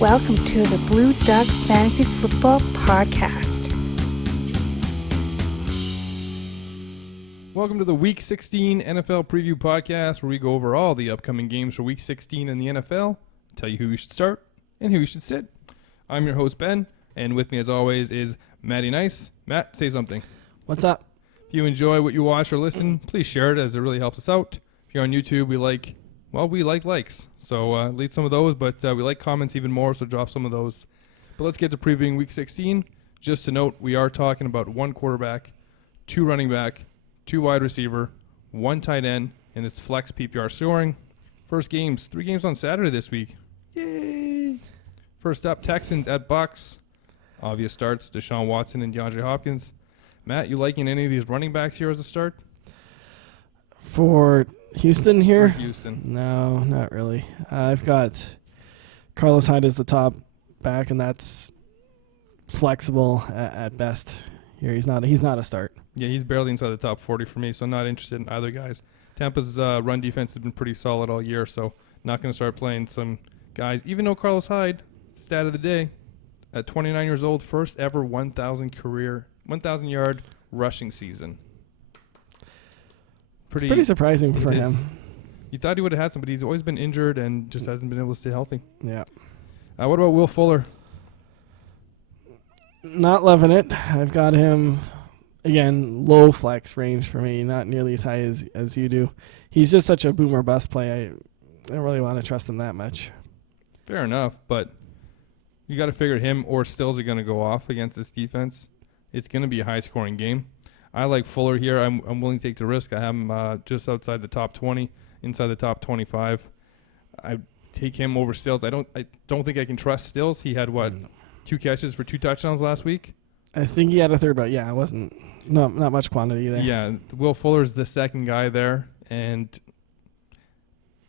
Welcome to the Blue Duck Fantasy Football Podcast. Welcome to the Week 16 NFL Preview Podcast, where we go over all the upcoming games for Week 16 in the NFL, tell you who you should start and who you should sit. I'm your host, Ben, and with me, as always, is Matty Nice. Matt, say something. What's up? If you enjoy what you watch or listen, please share it, as it really helps us out. If you're on YouTube, we like likes. So leave some of those, but we like comments even more, so drop some of those. But let's get to previewing Week 16. Just to note, we are talking about one quarterback, two running back, two wide receiver, one tight end, and his flex PPR scoring. First games, 3 games on Saturday this week. Yay! First up, Texans at Bucks. Obvious starts, Deshaun Watson and DeAndre Hopkins. Matt, you liking any of these running backs here as a start? For Houston here? For Houston. No, not really. I've got Carlos Hyde as the top back, and that's flexible at best. Here, he's not a start. Yeah, he's barely inside the top 40 for me, so not interested in either guys. Tampa's run defense has been pretty solid all year, so not going to start playing some guys. Even though Carlos Hyde, stat of the day, at 29 years old, first ever 1,000-yard rushing season. It's pretty surprising for him. You thought he would have had some, but he's always been injured and just hasn't been able to stay healthy. Yeah. What about Will Fuller? Not loving it. I've got him, again, low flex range for me, not nearly as high as you do. He's just such a boomer bust play. I don't really want to trust him that much. Fair enough, but you got to figure him or Stills are going to go off against this defense. It's going to be a high-scoring game. I like Fuller here. I'm willing to take the risk. I have him just outside the top 20, inside the top 25. I take him over Stills. I don't think I can trust Stills. He had 2 catches for 2 touchdowns last week. I think he had a third, but yeah, it wasn't not much quantity there. Yeah, Will Fuller's the second guy there, and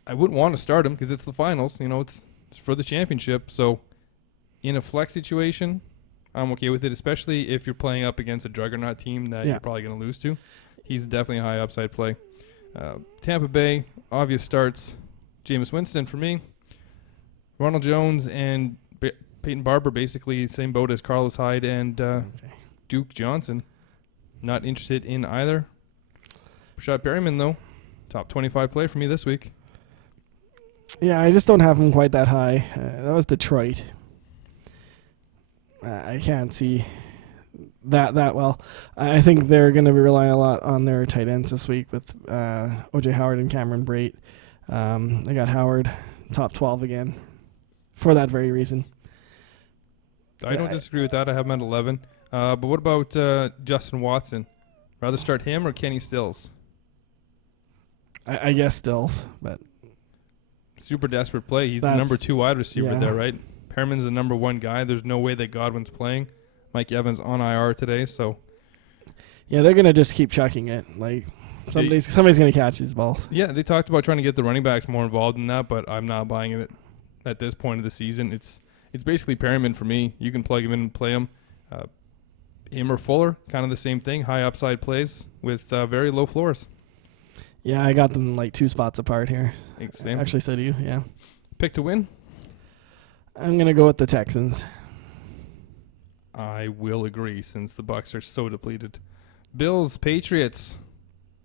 I wouldn't want to start him because it's the finals. You know, it's for the championship. So in a flex situation, I'm okay with it, especially if you're playing up against a juggernaut team that you're probably going to lose to. He's definitely a high upside play. Tampa Bay, obvious starts. Jameis Winston for me. Ronald Jones and Peyton Barber, basically same boat as Carlos Hyde and Duke Johnson. Not interested in either. Rashad Perryman, though, top 25 play for me this week. Yeah, I just don't have him quite that high. That was Detroit. I can't see that well. I think they're going to be relying a lot on their tight ends this week with O.J. Howard and Cameron Brate. I got Howard top 12 again for that very reason. I don't disagree with that. I have him at 11. But what about Justin Watson? Rather start him or Kenny Stills? I guess Stills, but super desperate play. He's the number 2 wide receiver there, right? Perriman's the number 1 guy. There's no way that Godwin's playing. Mike Evans on IR today, so yeah, they're gonna just keep chucking it. Like somebody's gonna catch these balls. Yeah, they talked about trying to get the running backs more involved in that, but I'm not buying it at this point of the season. It's basically Perriman for me. You can plug him in and play him. Him or Fuller, kind of the same thing. High upside plays with very low floors. Yeah, I got them like 2 spots apart here. Same. Actually, so do you. Yeah. Pick to win? I'm gonna go with the Texans. I will agree, since the Bucs are so depleted. Bills, Patriots,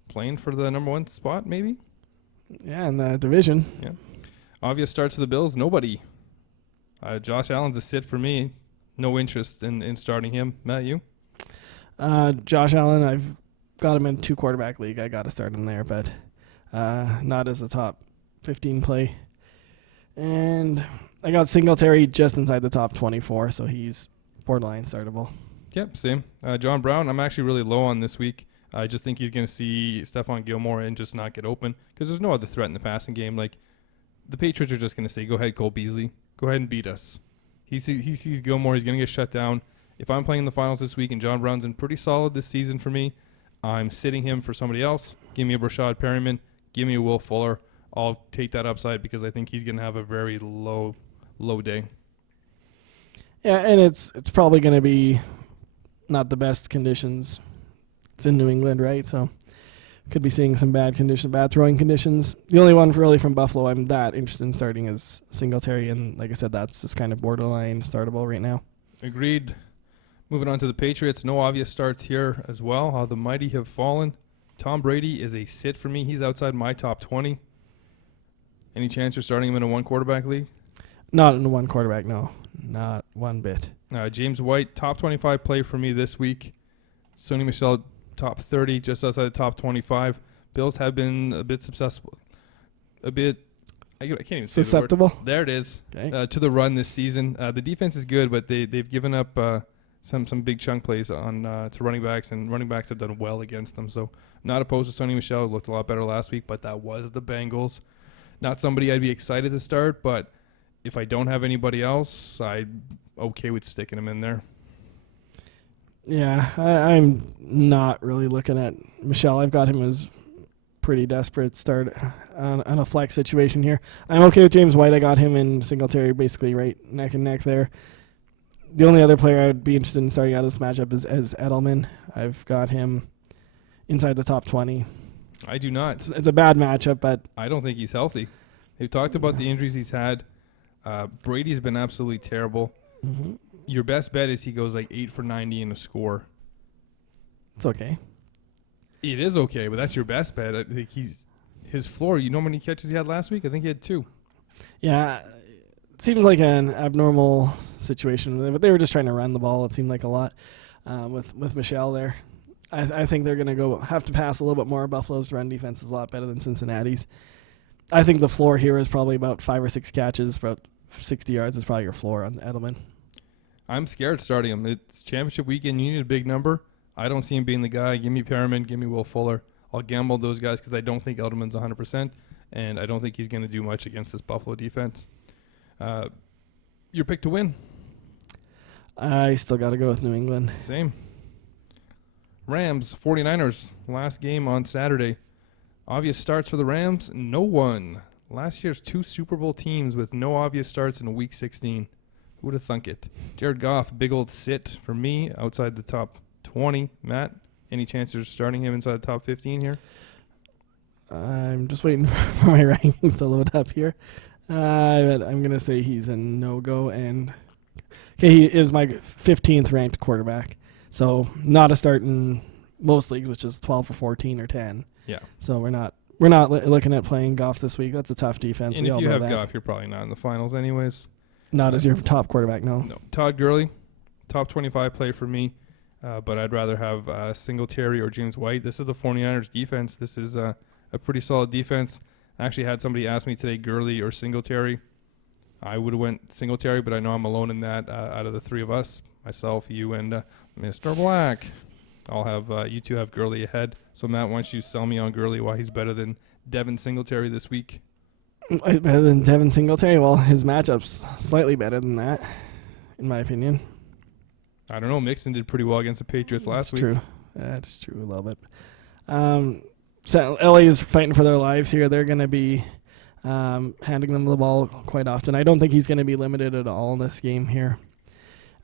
playing for the number 1 spot, maybe? Yeah, in the division. Yeah. Obvious starts for the Bills, nobody. Josh Allen's a sit for me. No interest in starting him. Matt, you? Josh Allen, I've got him in 2 quarterback league. I got to start him there, but not as a top 15 play. And I got Singletary just inside the top 24, so he's borderline startable. Yep, same. John Brown, I'm actually really low on this week. I just think he's going to see Stephon Gilmore and just not get open because there's no other threat in the passing game. Like, the Patriots are just going to say, go ahead, Cole Beasley. Go ahead and beat us. He sees Gilmore. He's going to get shut down. If I'm playing the finals this week and John Brown's in pretty solid this season for me, I'm sitting him for somebody else. Give me a Rashad Perriman. Give me a Will Fuller. I'll take that upside because I think he's going to have a very low day. Yeah, and it's probably going to be not the best conditions. It's in New England, right? So could be seeing some bad throwing conditions. The only one really from Buffalo I'm that interested in starting is Singletary, and like I said, that's just kind of borderline startable right now. Agreed. Moving on to the Patriots, no obvious starts here as well. How the mighty have fallen. Tom Brady is a sit for me. He's outside my top 20. Any chance you're starting him in a one-quarterback league? Not in a one quarterback, no. Not one bit. James White, top 25 play for me this week. Sony Michel, top 30, just outside the top 25. Bills have been a bit successful. I can't even say susceptible. the word. There it is. Okay. To the run this season. The defense is good, but they've given up some big chunk plays on to running backs, and running backs have done well against them. So not opposed to Sony Michel. Looked a lot better last week, but that was the Bengals. Not somebody I'd be excited to start, but if I don't have anybody else, I'm okay with sticking him in there. Yeah, I'm not really looking at Michelle. I've got him as pretty desperate start on a flex situation here. I'm okay with James White. I got him in Singletary basically right neck and neck there. The only other player I would be interested in starting out of this matchup is Edelman. I've got him inside the top 20. I do not. It's a bad matchup, but I don't think he's healthy. They've talked about the injuries he's had. Brady's been absolutely terrible. Mm-hmm. Your best bet is he goes like 8 for 90 in a score. It's okay. It is okay, but that's your best bet. I think his floor. You know how many catches he had last week? I think he had 2. Yeah, it seems like an abnormal situation, but they were just trying to run the ball. It seemed like a lot with Michelle there. I think they're going to have to pass a little bit more. Buffalo's run defense is a lot better than Cincinnati's. I think the floor here is probably about 5 or 6 catches, about 60 yards is probably your floor on Edelman. I'm scared starting him. It's championship weekend. You need a big number. I don't see him being the guy. Give me Perriman. Give me Will Fuller. I'll gamble those guys because I don't think Edelman's 100%, and I don't think he's going to do much against this Buffalo defense. Your pick to win? I still got to go with New England. Same. Rams, 49ers, last game on Saturday. Obvious starts for the Rams? No one. Last year's 2 Super Bowl teams with no obvious starts in Week 16. Who would have thunk it? Jared Goff, big old sit for me, outside the top 20. Matt, any chance you're starting him inside the top 15 here? I'm just waiting for my rankings to load up here. But I'm going to say he's a no-go. And he is my 15th ranked quarterback. So not a start in most leagues, which is 12 or 14 or 10. Yeah. So we're not looking at playing Goff this week. That's a tough defense. And if you have Goff, you're probably not in the finals anyways. Not as your top quarterback, no. No. Todd Gurley, top 25 play for me, but I'd rather have Singletary or James White. This is the 49ers defense. This is a pretty solid defense. I actually had somebody ask me today, Gurley or Singletary. I would have went Singletary, but I know I'm alone in that out of the 3 of us, myself, you, and Mr. Black. I'll have you 2 have Gurley ahead. So, Matt, why don't you sell me on Gurley why he's better than Devin Singletary this week? Better than Devin Singletary? Well, his matchup's slightly better than that, in my opinion. I don't know. Mixon did pretty well against the Patriots last week. True. That's true a little bit. So LA is fighting for their lives here. They're going to be handing them the ball quite often. I don't think he's going to be limited at all in this game here.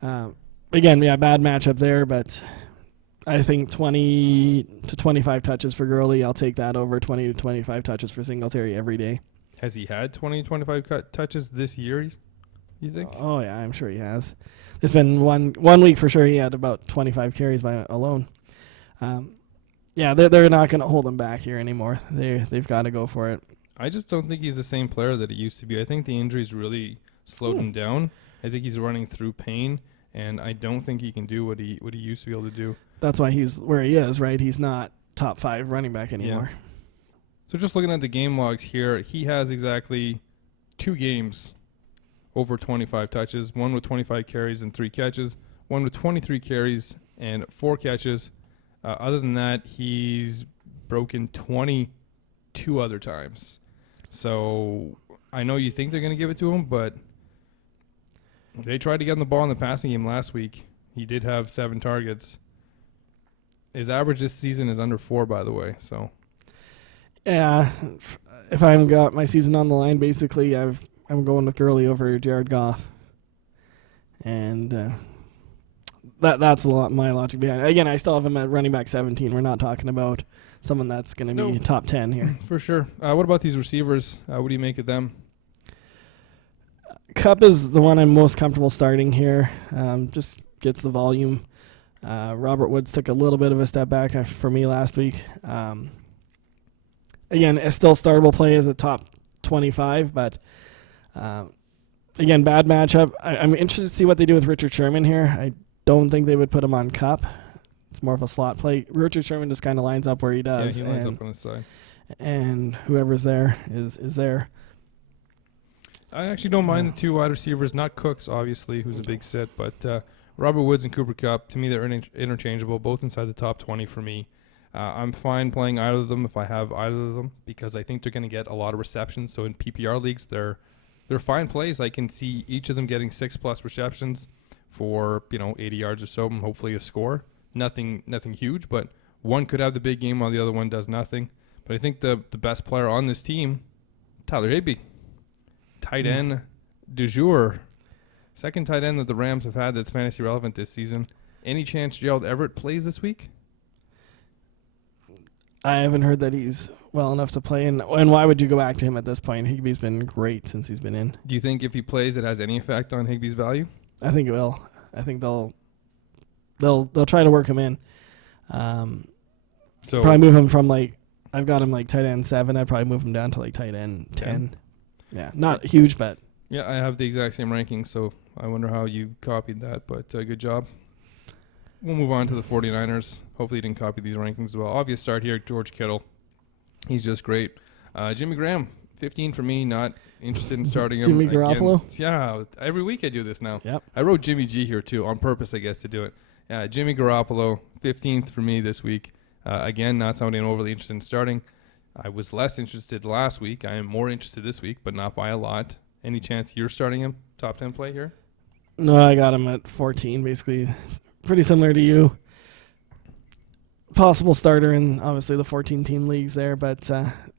Again, bad matchup there, but I think 20 to 25 touches for Gurley. I'll take that over 20 to 25 touches for Singletary every day. Has he had 20 to 25 touches this year, you think? Oh, yeah, I'm sure he has. There's been one week for sure he had about 25 carries alone. They're not going to hold him back here anymore. They've got to go for it. I just don't think he's the same player that he used to be. I think the injuries really slowed him down. I think he's running through pain, and I don't think he can do what he used to be able to do. That's why he's where he is, right? He's not top 5 running back anymore. Yeah. So just looking at the game logs here, he has exactly 2 games over 25 touches, one with 25 carries and 3 catches, one with 23 carries and 4 catches. Other than that, he's broken 22 other times. So I know you think they're going to give it to him, but they tried to get him the ball in the passing game last week. He did have 7 targets. His average this season is under 4, by the way. So, yeah, if I've got my season on the line, basically I'm going with Gurley over Jared Goff, and that's a lot my logic behind it. Again, I still have him at running back 17. We're not talking about someone that's going to No. be top 10 here. For sure. What about these receivers? What do you make of them? Cup is the one I'm most comfortable starting here. Just gets the volume. Robert Woods took a little bit of a step back for me last week. Again, a still startable play as a top 25, but again, bad matchup. I'm interested to see what they do with Richard Sherman here. I don't think they would put him on Cup. It's more of a slot play. Richard Sherman just kind of lines up where he does. Yeah, he lines up on his side. And whoever's there is there. I actually don't mind the two wide receivers, not Cooks, obviously, who's a big sit, but Robert Woods and Cooper Kupp, to me, they're interchangeable, both inside the top 20 for me. I'm fine playing either of them if I have either of them because I think they're going to get a lot of receptions. So in PPR leagues, they're fine plays. I can see each of them getting 6+ receptions for 80 yards or so and hopefully a score. Nothing huge, but one could have the big game while the other one does nothing. But I think the best player on this team, Tyler Higbee. Tight end du jour. Second tight end that the Rams have had that's fantasy relevant this season. Any chance Gerald Everett plays this week? I haven't heard that he's well enough to play. And why would you go back to him at this point? Higbee's been great since he's been in. Do you think if he plays it has any effect on Higbee's value? I think it will. I think they'll try to work him in. So probably move him from I've got him tight end 7. I'd probably move him down to tight end 10. Yeah, not huge, but yeah, I have the exact same rankings, so I wonder how you copied that, but good job. We'll move on to the 49ers. Hopefully you didn't copy these rankings as well. Obvious start here, George Kittle. He's just great. Jimmy Graham, 15 for me, not interested in starting him. Jimmy Garoppolo? Yeah, every week I do this now. Yep. I wrote Jimmy G here too, on purpose, I guess, to do it. Yeah, Jimmy Garoppolo, 15th for me this week. Again, not somebody I'm overly interested in starting. I was less interested last week. I am more interested this week, but not by a lot. Any chance you're starting him? Top 10 play here? No, I got him at 14, basically. Pretty similar to you. Possible starter in, obviously, the 14-team leagues there, but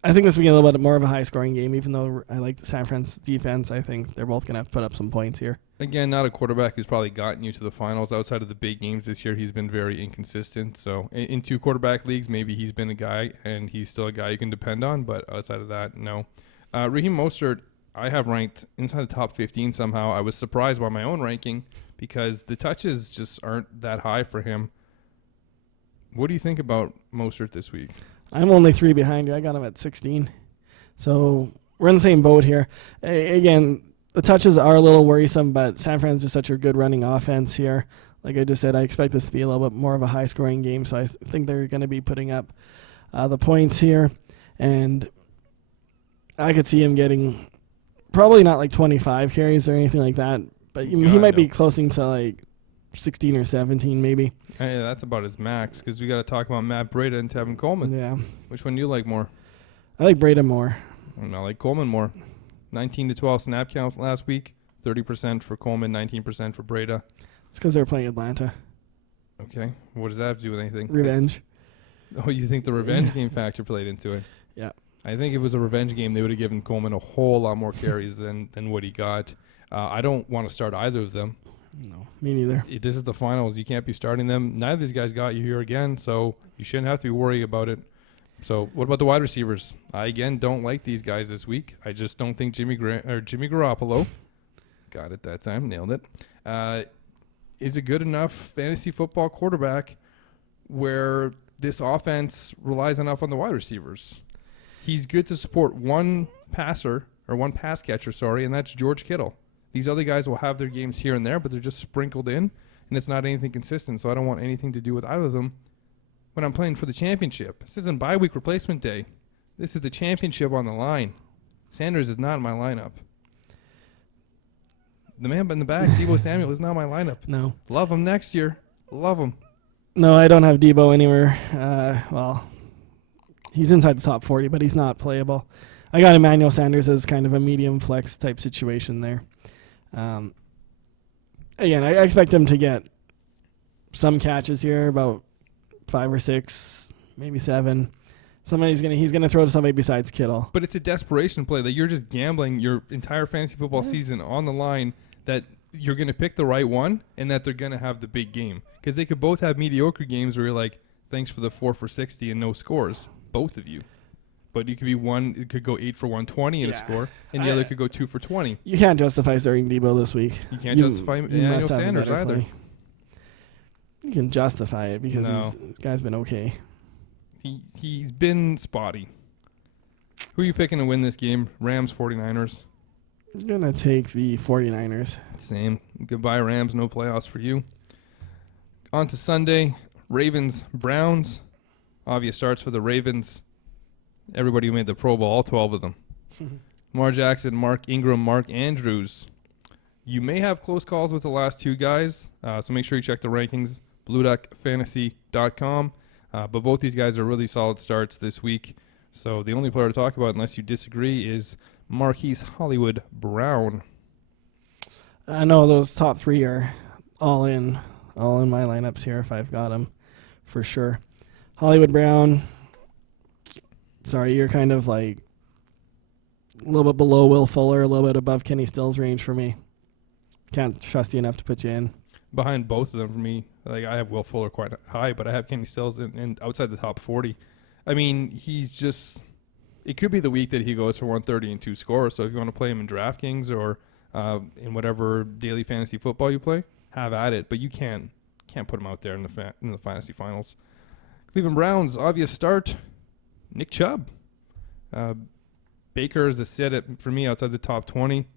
I think this will be a little bit more of a high-scoring game, even though I like the San Francisco defense. I think they're both going to have to put up some points here. Again, not a quarterback who's probably gotten you to the finals. Outside of the big games this year, he's been very inconsistent. So in two quarterback leagues, maybe he's been a guy, and he's still a guy you can depend on, but outside of that, no. Raheem Mostert, I have ranked inside the top 15 somehow. I was surprised by my own ranking because the touches just aren't that high for him. What do you think about Mostert this week? I'm only 3 behind you. I got him at 16. So we're in the same boat here. Again, the touches are a little worrisome, but San Fran's just such a good running offense here. Like I just said, I expect this to be a little bit more of a high-scoring game, so I think they're going to be putting up the points here. And I could see him getting probably not 25 carries or anything like that, but he might be closing to 16 or 17 maybe. Hey, that's about his max because we got to talk about Matt Breida and Tevin Coleman. Yeah. Which one do you like more? I like Breida more. I like Coleman more. 19 to 12 snap count last week. 30% for Coleman, 19% for Breida. It's because they're playing Atlanta. Okay. What does that have to do with anything? Revenge. Oh, you think the revenge game factor played into it? Yeah. I think if it was a revenge game, they would have given Coleman a whole lot more carries than what he got. I don't want to start either of them. No, me neither. This is the finals. You can't be starting them. Neither of these guys got you here again, so you shouldn't have to be worried about it. So what about the wide receivers? I, again, don't like these guys this week. I just don't think Jimmy Garoppolo, got it that time, nailed it, is a good enough fantasy football quarterback where this offense relies enough on the wide receivers. He's good to support one pass catcher, and that's George Kittle. These other guys will have their games here and there, but they're just sprinkled in, and it's not anything consistent, so I don't want anything to do with either of them when I'm playing for the championship. This isn't bye week replacement day. This is the championship on the line. Sanders is not in my lineup. The man in the back, Deebo Samuel, is not my lineup. No. Love him next year. Love him. No, I don't have Deebo anywhere. Well, he's inside the top 40, but he's not playable. I got Emmanuel Sanders as kind of a medium flex type situation there. Again, I expect him to get some catches here, about 5 or 6, maybe 7. He's gonna throw to somebody besides Kittle. But it's a desperation play that you're just gambling your entire fantasy football season on the line that you're gonna pick the right one and that they're gonna have the big game, because they could both have mediocre games where you're like, thanks for the 4 for 60 and no scores, both of you. But you could be one. It could go 8 for 120 in a score, and the other could go 2 for 20. You can't justify starting Debo this week. You can't justify Emmanuel Sanders either. Play. You can justify it because the guy's been okay. He's been spotty. Who are you picking to win this game? Rams, 49ers? I'm going to take the 49ers. Same. Goodbye, Rams. No playoffs for you. On to Sunday. Ravens, Browns. Obvious starts for the Ravens. Everybody who made the Pro Bowl, all 12 of them. Lamar Jackson, Mark Ingram, Mark Andrews. You may have close calls with the last two guys, so make sure you check the rankings, BlueDuckFantasy.com. But both these guys are really solid starts this week. So the only player to talk about, unless you disagree, is Marquise Hollywood Brown. I know those top three are all in my lineups here if I've got them, for sure. Hollywood Brown, sorry, you're kind of like a little bit below Will Fuller, a little bit above Kenny Stills' range for me. Can't trust you enough to put you in. Behind both of them for me, like I have Will Fuller quite high, but I have Kenny Stills in outside the top 40. I mean, he's just, it could be the week that he goes for 130 and 2 scores. So if you want to play him in DraftKings or in whatever daily fantasy football you play, have at it. But you can't put him out there in the fantasy finals. Cleveland Browns, obvious start. Nick Chubb. Baker is a sit for me outside the top 20.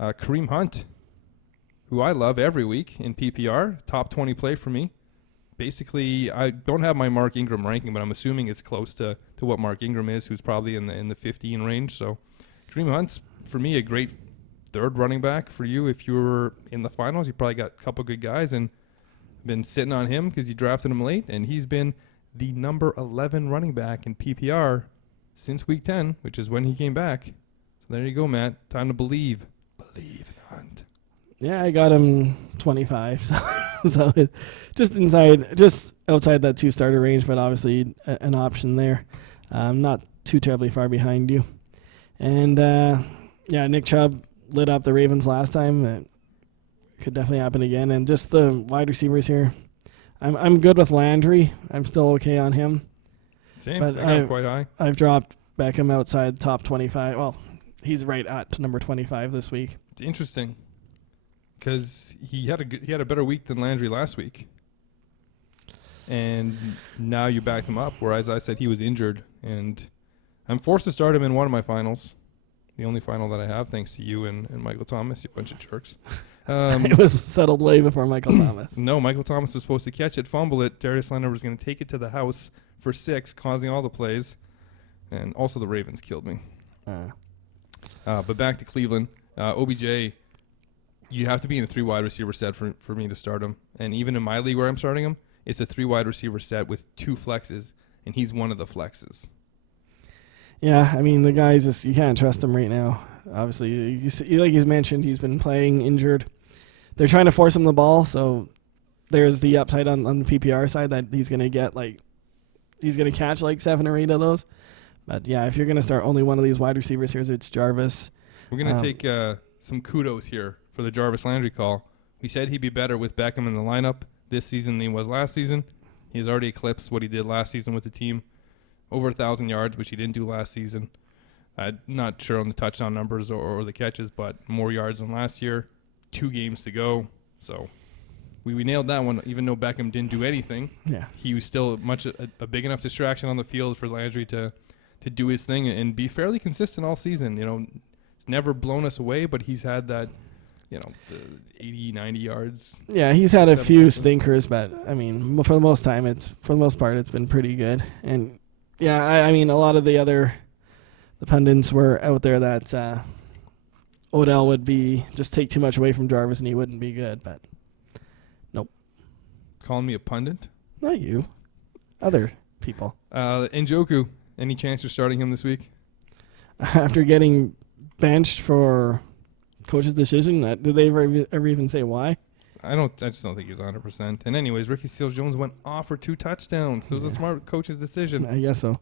Kareem Hunt, who I love every week in PPR, top 20 play for me. Basically, I don't have my Mark Ingram ranking, but I'm assuming it's close to what Mark Ingram is, who's probably in the 15 range. So Kareem Hunt's, for me, a great third running back for you. If you were in the finals, you probably got a couple good guys and been sitting on him because you drafted him late, and he's been the number 11 running back in PPR since week 10, which is when he came back. So there you go, Matt. Time to believe. Believe in Hunt. Yeah, I got him 25, so just outside that 2-starter range, but obviously an option there. Not too terribly far behind you. And, Nick Chubb lit up the Ravens last time. It could definitely happen again. And just the wide receivers here. I'm good with Landry. I'm still okay on him. Same. But I got him quite high. I've dropped Beckham outside the top 25. Well, he's right at number 25 this week. It's interesting because he had a better week than Landry last week, and now you backed him up. Whereas I said he was injured, and I'm forced to start him in one of my finals, the only final that I have, thanks to you and Michael Thomas, you bunch of jerks. It was settled way before Michael Thomas. No, Michael Thomas was supposed to catch it, fumble it. Darius Leonard was going to take it to the house for 6, causing all the plays. And also the Ravens killed me. But back to Cleveland. OBJ, you have to be in a 3 wide receiver set for me to start him. And even in my league where I'm starting him, it's a 3 wide receiver set with 2 flexes, and he's one of the flexes. Yeah, I mean, the guy's just, you can't trust him right now. Obviously, like he's mentioned, he's been playing injured. They're trying to force him the ball, so there's the upside on the PPR side that he's going to get, he's going to catch 7 or 8 of those. But, yeah, if you're going to start only one of these wide receivers here, it's Jarvis. We're going to take some kudos here for the Jarvis Landry call. We said he'd be better with Beckham in the lineup this season than he was last season. He's already eclipsed what he did last season with the team. Over 1,000 yards, which he didn't do last season. I'm not sure on the touchdown numbers or the catches, but more yards than last year. 2 games to go. So we nailed that one, even though Beckham didn't do anything. Yeah, he was still a big enough distraction on the field for Landry to do his thing and be fairly consistent all season. You know, he's never blown us away, but he's had that, the 80, 90 yards. Yeah, he's had a few stinkers, but I mean, for the most part, it's been pretty good. And yeah, I mean, a lot of the pundits were out there that Odell would just take too much away from Jarvis and he wouldn't be good, but nope. Calling me a pundit? Not you. Other people. Njoku, any chance you're starting him this week? After getting benched for coach's decision, did they ever even say why? I just don't think he's 100%. And anyways, Ricky Seals-Jones went off for 2 touchdowns. It was a smart coach's decision. I guess so.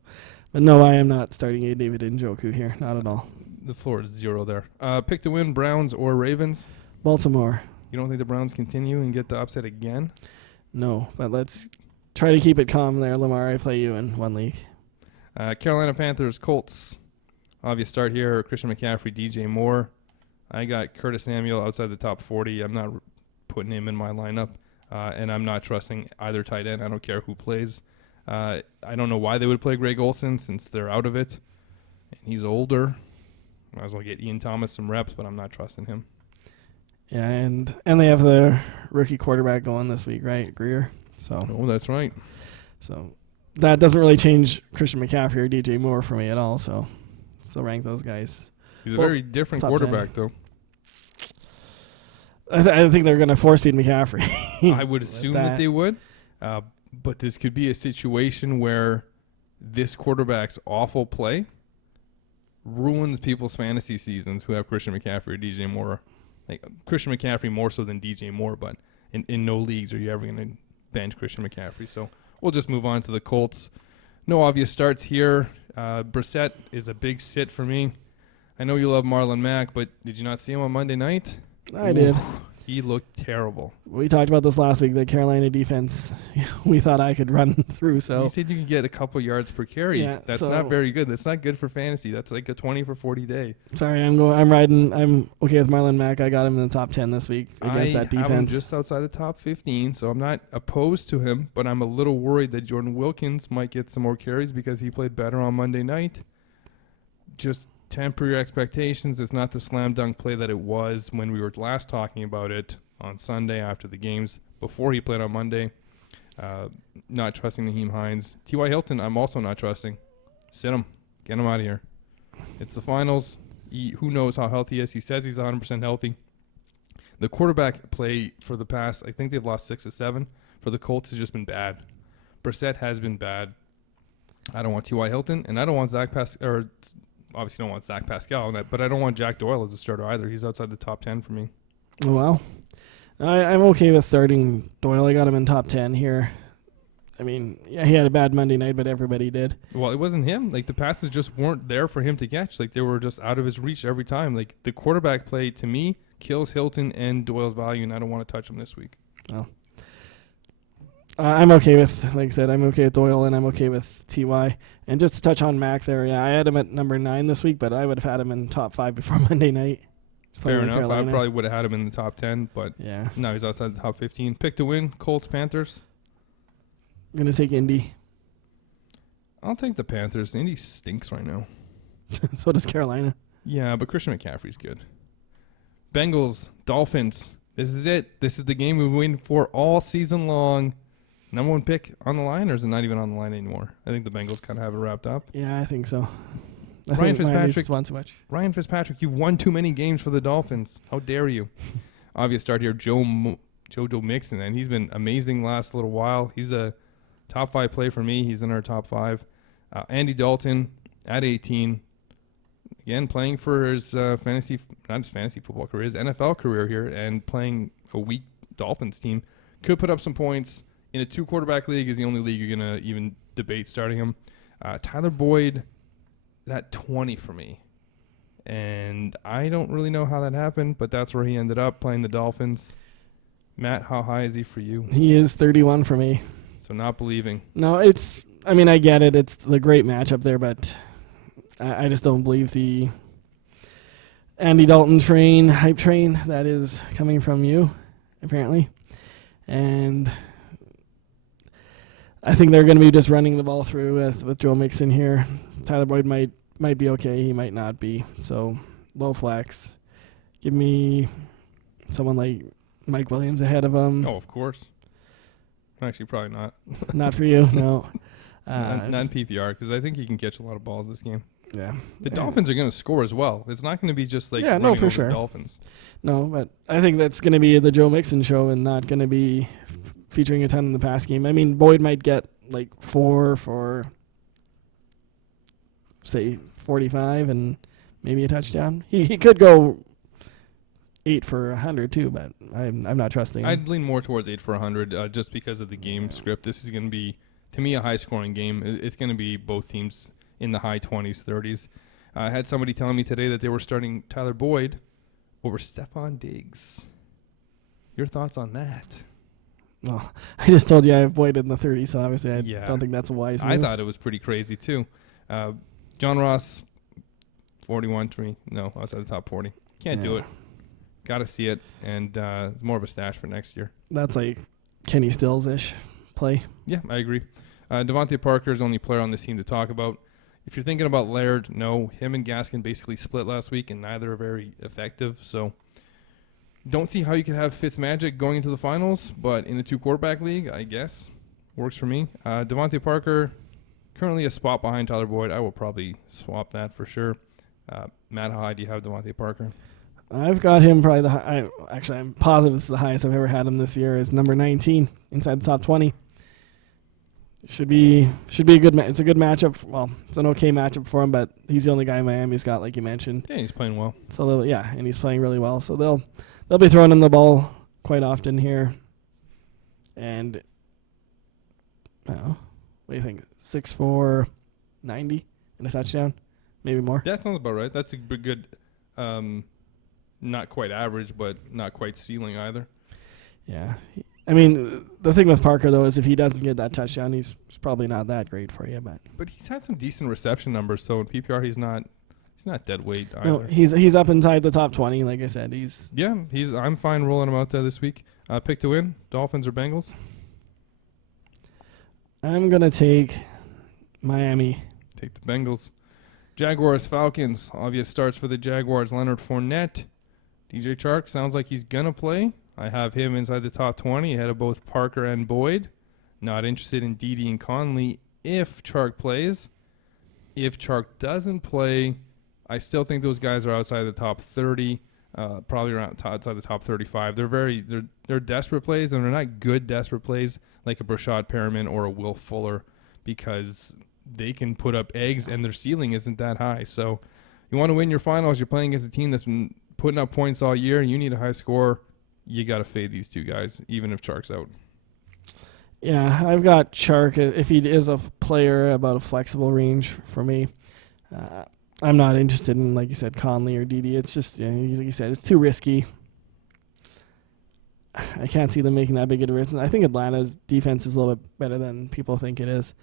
But no, I am not starting a David Njoku here. Not at all. The floor is 0 there. Pick to win, Browns or Ravens? Baltimore. You don't think the Browns continue and get the upset again? No, but let's try to keep it calm there, Lamar. I play you in one league. Carolina Panthers, Colts. Obvious start here. Christian McCaffrey, DJ Moore. I got Curtis Samuel outside the top 40. I'm not putting him in my lineup, and I'm not trusting either tight end. I don't care who plays. I don't know why they would play Greg Olsen since they're out of it, and he's older. Might as well get Ian Thomas some reps, but I'm not trusting him. Yeah, and they have the rookie quarterback going this week, right, Greer? So. Oh, that's right. So that doesn't really change Christian McCaffrey or DJ Moore for me at all. So still rank those guys. He's a very different quarterback, 10. Though. I think they're going to force feed McCaffrey. I would assume that they would. But this could be a situation where this quarterback's awful play ruins people's fantasy seasons who have Christian McCaffrey or DJ Moore. Like Christian McCaffrey more so than DJ Moore, but in no leagues are you ever going to bench Christian McCaffrey. So we'll just move on to the Colts. No obvious starts here. Brissett is a big sit for me. I know you love Marlon Mack, but did you not see him on Monday night? I did. He looked terrible. We talked about this last week, the Carolina defense. We thought I could run through. So you said you could get a couple yards per carry. Yeah, that's not very good. That's not good for fantasy. That's like a 20 for 40 day. Sorry, I'm okay with Marlon Mack. I got him in the top 10 this week against that defense. I have him just outside the top 15, so I'm not opposed to him, but I'm a little worried that Jordan Wilkins might get some more carries because he played better on Monday night. Just temper your expectations. It's not the slam dunk play that it was when we were last talking about it on Sunday after the games before he played on Monday. Not trusting Naheem Hines. T.Y. Hilton, I'm also not trusting. Sit him. Get him out of here. It's the finals. Who knows how healthy he is? He says he's 100% healthy. The quarterback play for the past, I think they've lost 6 or 7. For the Colts has just been bad. Brissett has been bad. I don't want T.Y. Hilton, and I don't want obviously don't want Zach Pascal, but I don't want Jack Doyle as a starter either. He's outside the top 10 for me. Oh, well. I'm okay with starting Doyle. I got him in top 10 here. I mean, yeah, he had a bad Monday night, but everybody did. Well, it wasn't him. Like, the passes just weren't there for him to catch. Like, they were just out of his reach every time. Like, the quarterback play, to me, kills Hilton and Doyle's value, and I don't want to touch him this week. Oh. I'm okay with, like I said, I'm okay with Doyle, and I'm okay with T.Y. And just to touch on Mac there, yeah, I had him at number 9 this week, but I would have had him in top 5 before Monday night. Fair enough. Carolina. I probably would have had him in the top 10, but yeah. No, he's outside the top 15. Pick to win, Colts, Panthers. I'm going to take Indy. I'll take the Panthers. Indy stinks right now. So does Carolina. Yeah, but Christian McCaffrey's good. Bengals, Dolphins. This is it. This is the game we've been waiting for all season long. Number 1 pick on the line, or is it not even on the line anymore? I think the Bengals kind of have it wrapped up. Yeah, I think so. Ryan Fitzpatrick won too much. Ryan Fitzpatrick, you've won too many games for the Dolphins. How dare you? Obvious start here, Joe Mixon, and he's been amazing last little while. He's a top 5 play for me. He's in our top 5. Andy Dalton at 18. Again, playing for his not his fantasy football career, his NFL career here, and playing a weak Dolphins team. Could put up some points. In a 2-quarterback league is the only league you're going to even debate starting him. Tyler Boyd is at 20 for me. And I don't really know how that happened, but that's where he ended up, playing the Dolphins. Matt, how high is he for you? He is 31 for me. So not believing. No, I get it. It's the great matchup there, but I just don't believe the Andy Dalton hype train that is coming from you, apparently. And I think they're going to be just running the ball through with Joe Mixon here. Tyler Boyd might be okay. He might not be. So low flex. Give me someone like Mike Williams ahead of him. Oh, of course. Actually, probably not. Not for you, no. Not in PPR, because I think he can catch a lot of balls this game. Yeah. The Dolphins are going to score as well. It's not going to be just like running over sure. the Dolphins. No, but I think that's going to be the Joe Mixon show and not going to be featuring a ton in the pass game. I mean, Boyd might get like 4 for, say, 45 and maybe a touchdown. He could go 8 for 100 too, but I'm not trusting him. I'd lean more towards 8 for 100 just because of the game script. This is going to be, to me, a high-scoring game. It's going to be both teams in the high 20s, 30s. I had somebody telling me today that they were starting Tyler Boyd over Stephon Diggs. Your thoughts on that? Well, I just told you I avoided in the 30, so obviously I Yeah. don't think that's a wise move. I thought it was pretty crazy too. John Ross, 41-3. No, outside the top 40. Can't do Yeah. it. Got to see it, and it's more of a stash for next year. That's like Kenny Stills-ish play. Yeah, I agree. Devontae Parker is the only player on this team to talk about. If you're thinking about Laird, no. Him and Gaskin basically split last week, and neither are very effective. So don't see how you could have Fitzmagic going into the finals, but in the 2-quarterback league, I guess, works for me. Devontae Parker, currently a spot behind Tyler Boyd. I will probably swap that for sure. Matt, how high do you have Devontae Parker? I've got him probably actually, I'm positive this is the highest I've ever had him this year, is number 19 inside the top 20. Should be a good it's a good matchup. Well, it's an okay matchup for him, but he's the only guy Miami's got, like you mentioned. Yeah, he's playing well. So and he's playing really well. So they'll be throwing him the ball quite often here. And what do you think? 6'4", 90 and a touchdown, maybe more. That sounds about right. That's a good, not quite average, but not quite ceiling either. Yeah. I mean, the thing with Parker, though, is if he doesn't get that touchdown, he's probably not that great for you. But he's had some decent reception numbers, so in PPR he's not dead weight either. No, he's up inside the top 20, like I said. I'm fine rolling him out there this week. Pick to win, Dolphins or Bengals? I'm going to take Miami. Take the Bengals. Jaguars, Falcons. Obvious starts for the Jaguars. Leonard Fournette. DJ Chark sounds like he's going to play. I have him inside the top 20 ahead of both Parker and Boyd. Not interested in Dede and Conley if Chark plays. If Chark doesn't play, I still think those guys are outside the top 30, probably around outside the top 35. They're desperate plays, and they're not good desperate plays like a Brashad Perriman or a Will Fuller, because they can put up eggs and their ceiling isn't that high. So you want to win your finals, you're playing against a team that's been putting up points all year, and you need a high score. You got to fade these two guys, even if Chark's out. Yeah, I've got Chark, if he is a player, about a flexible range for me. I'm not interested in, like you said, Conley or Dede. It's just, like you said, it's too risky. I can't see them making that big a difference. I think Atlanta's defense is a little bit better than people think it is.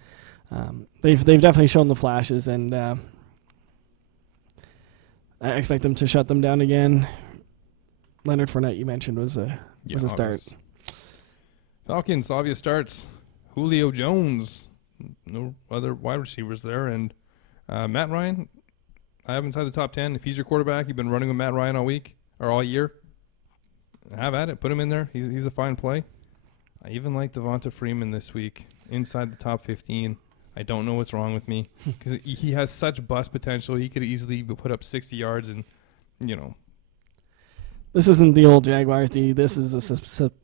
They've definitely shown the flashes, and I expect them to shut them down again. Leonard Fournette, you mentioned, was a start. Falcons, obvious starts. Julio Jones. No other wide receivers there. And Matt Ryan, I have inside the top 10. If he's your quarterback, you've been running with Matt Ryan all week or all year, have at it. Put him in there. He's a fine play. I even like Devonta Freeman this week inside the top 15. I don't know what's wrong with me because he has such bust potential. He could easily put up 60 yards and, This isn't the old Jaguars D. This is a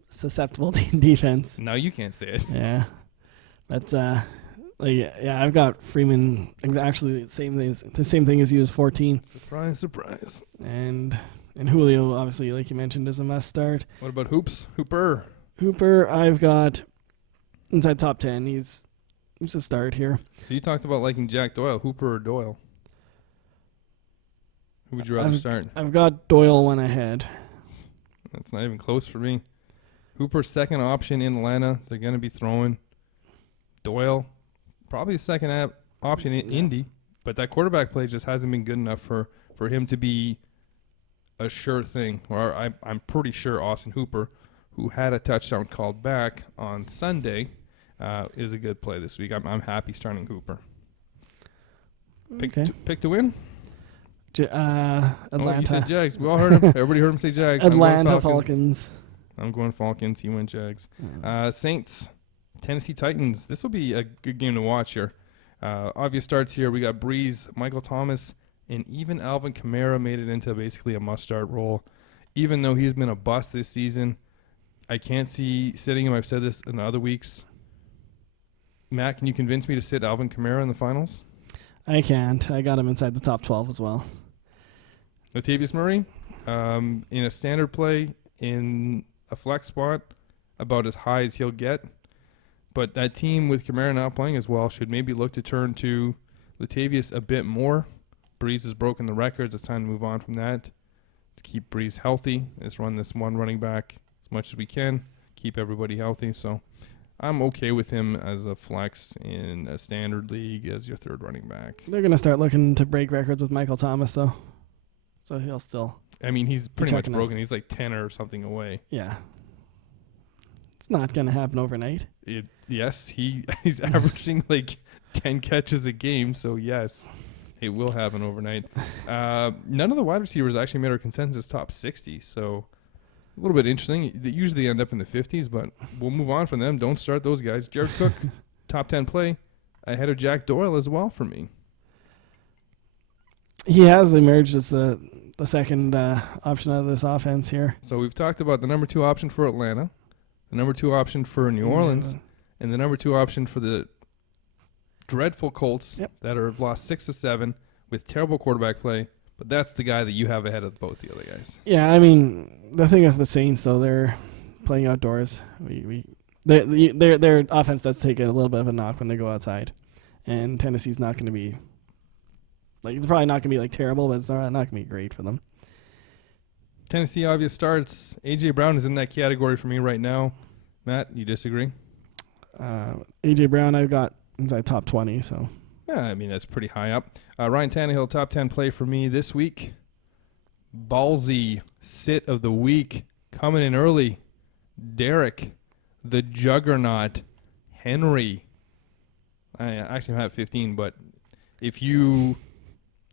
susceptible defense. No, you can't say it. Yeah. But, I've got Freeman actually the same thing as you as 14. Surprise, surprise. And Julio, obviously, like you mentioned, is a must start. What about Hooper, I've got inside top 10. He's a start here. So you talked about liking Jack Doyle. Hooper or Doyle? Who would you rather start? I've got Doyle one ahead. That's not even close for me. Hooper's second option in Atlanta. They're going to be throwing. Doyle, probably a second option in Indy, but that quarterback play just hasn't been good enough for him to be a sure thing. Or I'm pretty sure Austin Hooper, who had a touchdown called back on Sunday, is a good play this week. I'm happy starting Hooper. Pick to win? Atlanta. Oh, you said Jags. We all heard him. Everybody heard him say Jags. Atlanta Falcons. I'm going Falcons. You went Jags. Saints, Tennessee Titans. This will be a good game to watch here. Obvious starts here. We got Breeze, Michael Thomas, and even Alvin Kamara made it into basically a must-start role. Even though he's been a bust this season, I can't see sitting him. I've said this in other weeks. Matt, can you convince me to sit Alvin Kamara in the finals? I can't. I got him inside the top 12 as well. Latavius Murray, in a standard play, in a flex spot, about as high as he'll get. But that team with Kamara not playing as well should maybe look to turn to Latavius a bit more. Breeze has broken the records. It's time to move on from that. Let's keep Breeze healthy. Let's run this one running back as much as we can. keep everybody healthy. So I'm okay with him as a flex in a standard league as your third running back. They're going to start looking to break records with Michael Thomas, though. So he'll still... I mean, he's pretty much checking broken. He's like 10 or something away. Yeah. It's not going to happen overnight. Yes, he's averaging like 10 catches a game, so yes, it will happen overnight. None of the wide receivers actually made our consensus top 60, so a little bit interesting. They usually end up in the 50s, but we'll move on from them. Don't start those guys. Jared Cook, top 10 play, ahead of Jack Doyle as well for me. He has emerged as the second option out of this offense here. So we've talked about the number 2 option for Atlanta, the number 2 option for New Orleans, and the number 2 option for the dreadful Colts that have lost 6 of 7 with terrible quarterback play. But that's the guy that you have ahead of both the other guys. Yeah, I mean, the thing with the Saints, though, they're playing outdoors. Their offense does take a little bit of a knock when they go outside. And Tennessee's not going to be... it's probably not going to be terrible, but it's not going to be great for them. Tennessee obvious starts. A.J. Brown is in that category for me right now. Matt, you disagree? A.J. Brown, I've got inside top 20, so... Yeah, I mean, that's pretty high up. Ryan Tannehill, top 10 play for me this week. Ballsy sit of the week. Coming in early. Derrick, the juggernaut, Henry. I actually have 15, but if you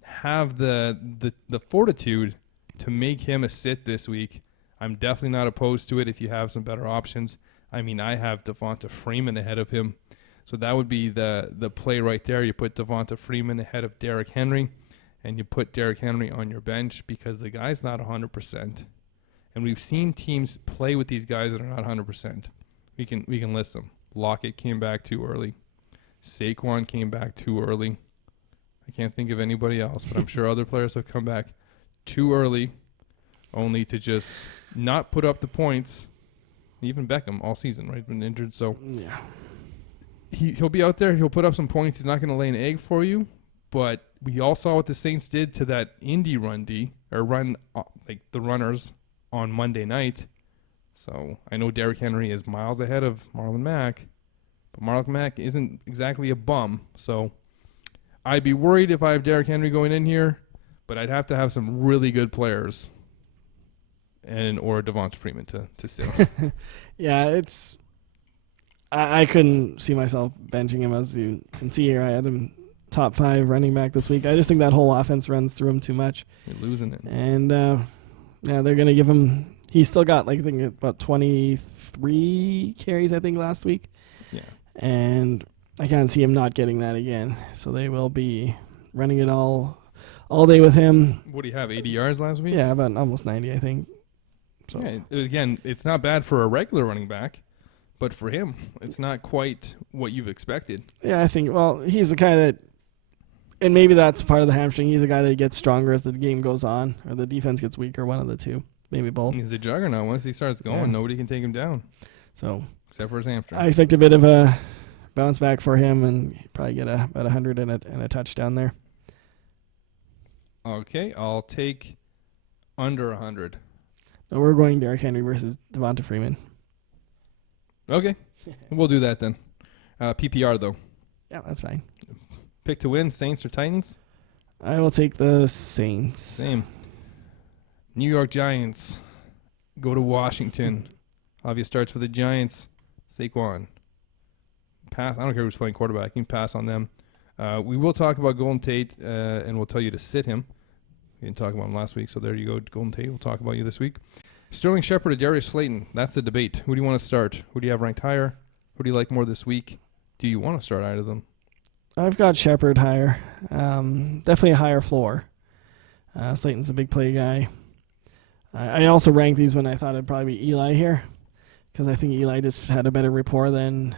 have the fortitude to make him a sit this week, I'm definitely not opposed to it if you have some better options. I mean, I have Devonta Freeman ahead of him. So that would be the play right there. You put Devonta Freeman ahead of Derrick Henry, and you put Derrick Henry on your bench because the guy's not 100%. And we've seen teams play with these guys that are not 100%. We can list them. Lockett came back too early. Saquon came back too early. I can't think of anybody else, but I'm sure other players have come back too early, only to just not put up the points. Even Beckham all season, right? Been injured, so yeah. He'll be out there. He'll put up some points. He's not going to lay an egg for you. But we all saw what the Saints did to that Indy run the runners on Monday night. So I know Derrick Henry is miles ahead of Marlon Mack, but Marlon Mack isn't exactly a bum. So I'd be worried if I have Derrick Henry going in here, but I'd have to have some really good players or Devonta Freeman to sit on. Yeah, it's... I couldn't see myself benching him. As you can see here, I had him top 5 running back this week. I just think that whole offense runs through him too much. You're losing it. And, they're going to give him... He's still got, I think, about 23 carries, I think, last week. Yeah. And I can't see him not getting that again. So they will be running it all day with him. What do you have, 80 yards last week? Yeah, about almost 90, I think. So yeah, again, it's not bad for a regular running back. But for him, it's not quite what you've expected. Yeah, I think, he's the guy that, and maybe that's part of the hamstring, he's the guy that gets stronger as the game goes on, or the defense gets weaker, one of the two, maybe both. He's a juggernaut. Once he starts going, nobody can take him down. So, except for his hamstring. I expect a bit of a bounce back for him, and probably get about 100 and a touchdown there. Okay, I'll take under 100. No, we're going Derrick Henry versus Devonta Freeman. Okay, we'll do that then. PPR, though. Yeah, that's fine. Pick to win, Saints or Titans? I will take the Saints. Same. New York Giants go to Washington. Obvious starts for the Giants. Saquon. Pass. I don't care who's playing quarterback. You can pass on them. We will talk about Golden Tate, and we'll tell you to sit him. We didn't talk about him last week, so there you go, Golden Tate. We'll talk about you this week. Sterling Shepard or Darius Slayton? That's the debate. Who do you want to start? Who do you have ranked higher? Who do you like more this week? Do you want to start either of them? I've got Shepard higher. Definitely a higher floor. Slayton's a big play guy. I also ranked these when I thought it'd probably be Eli here, because I think Eli just had a better rapport than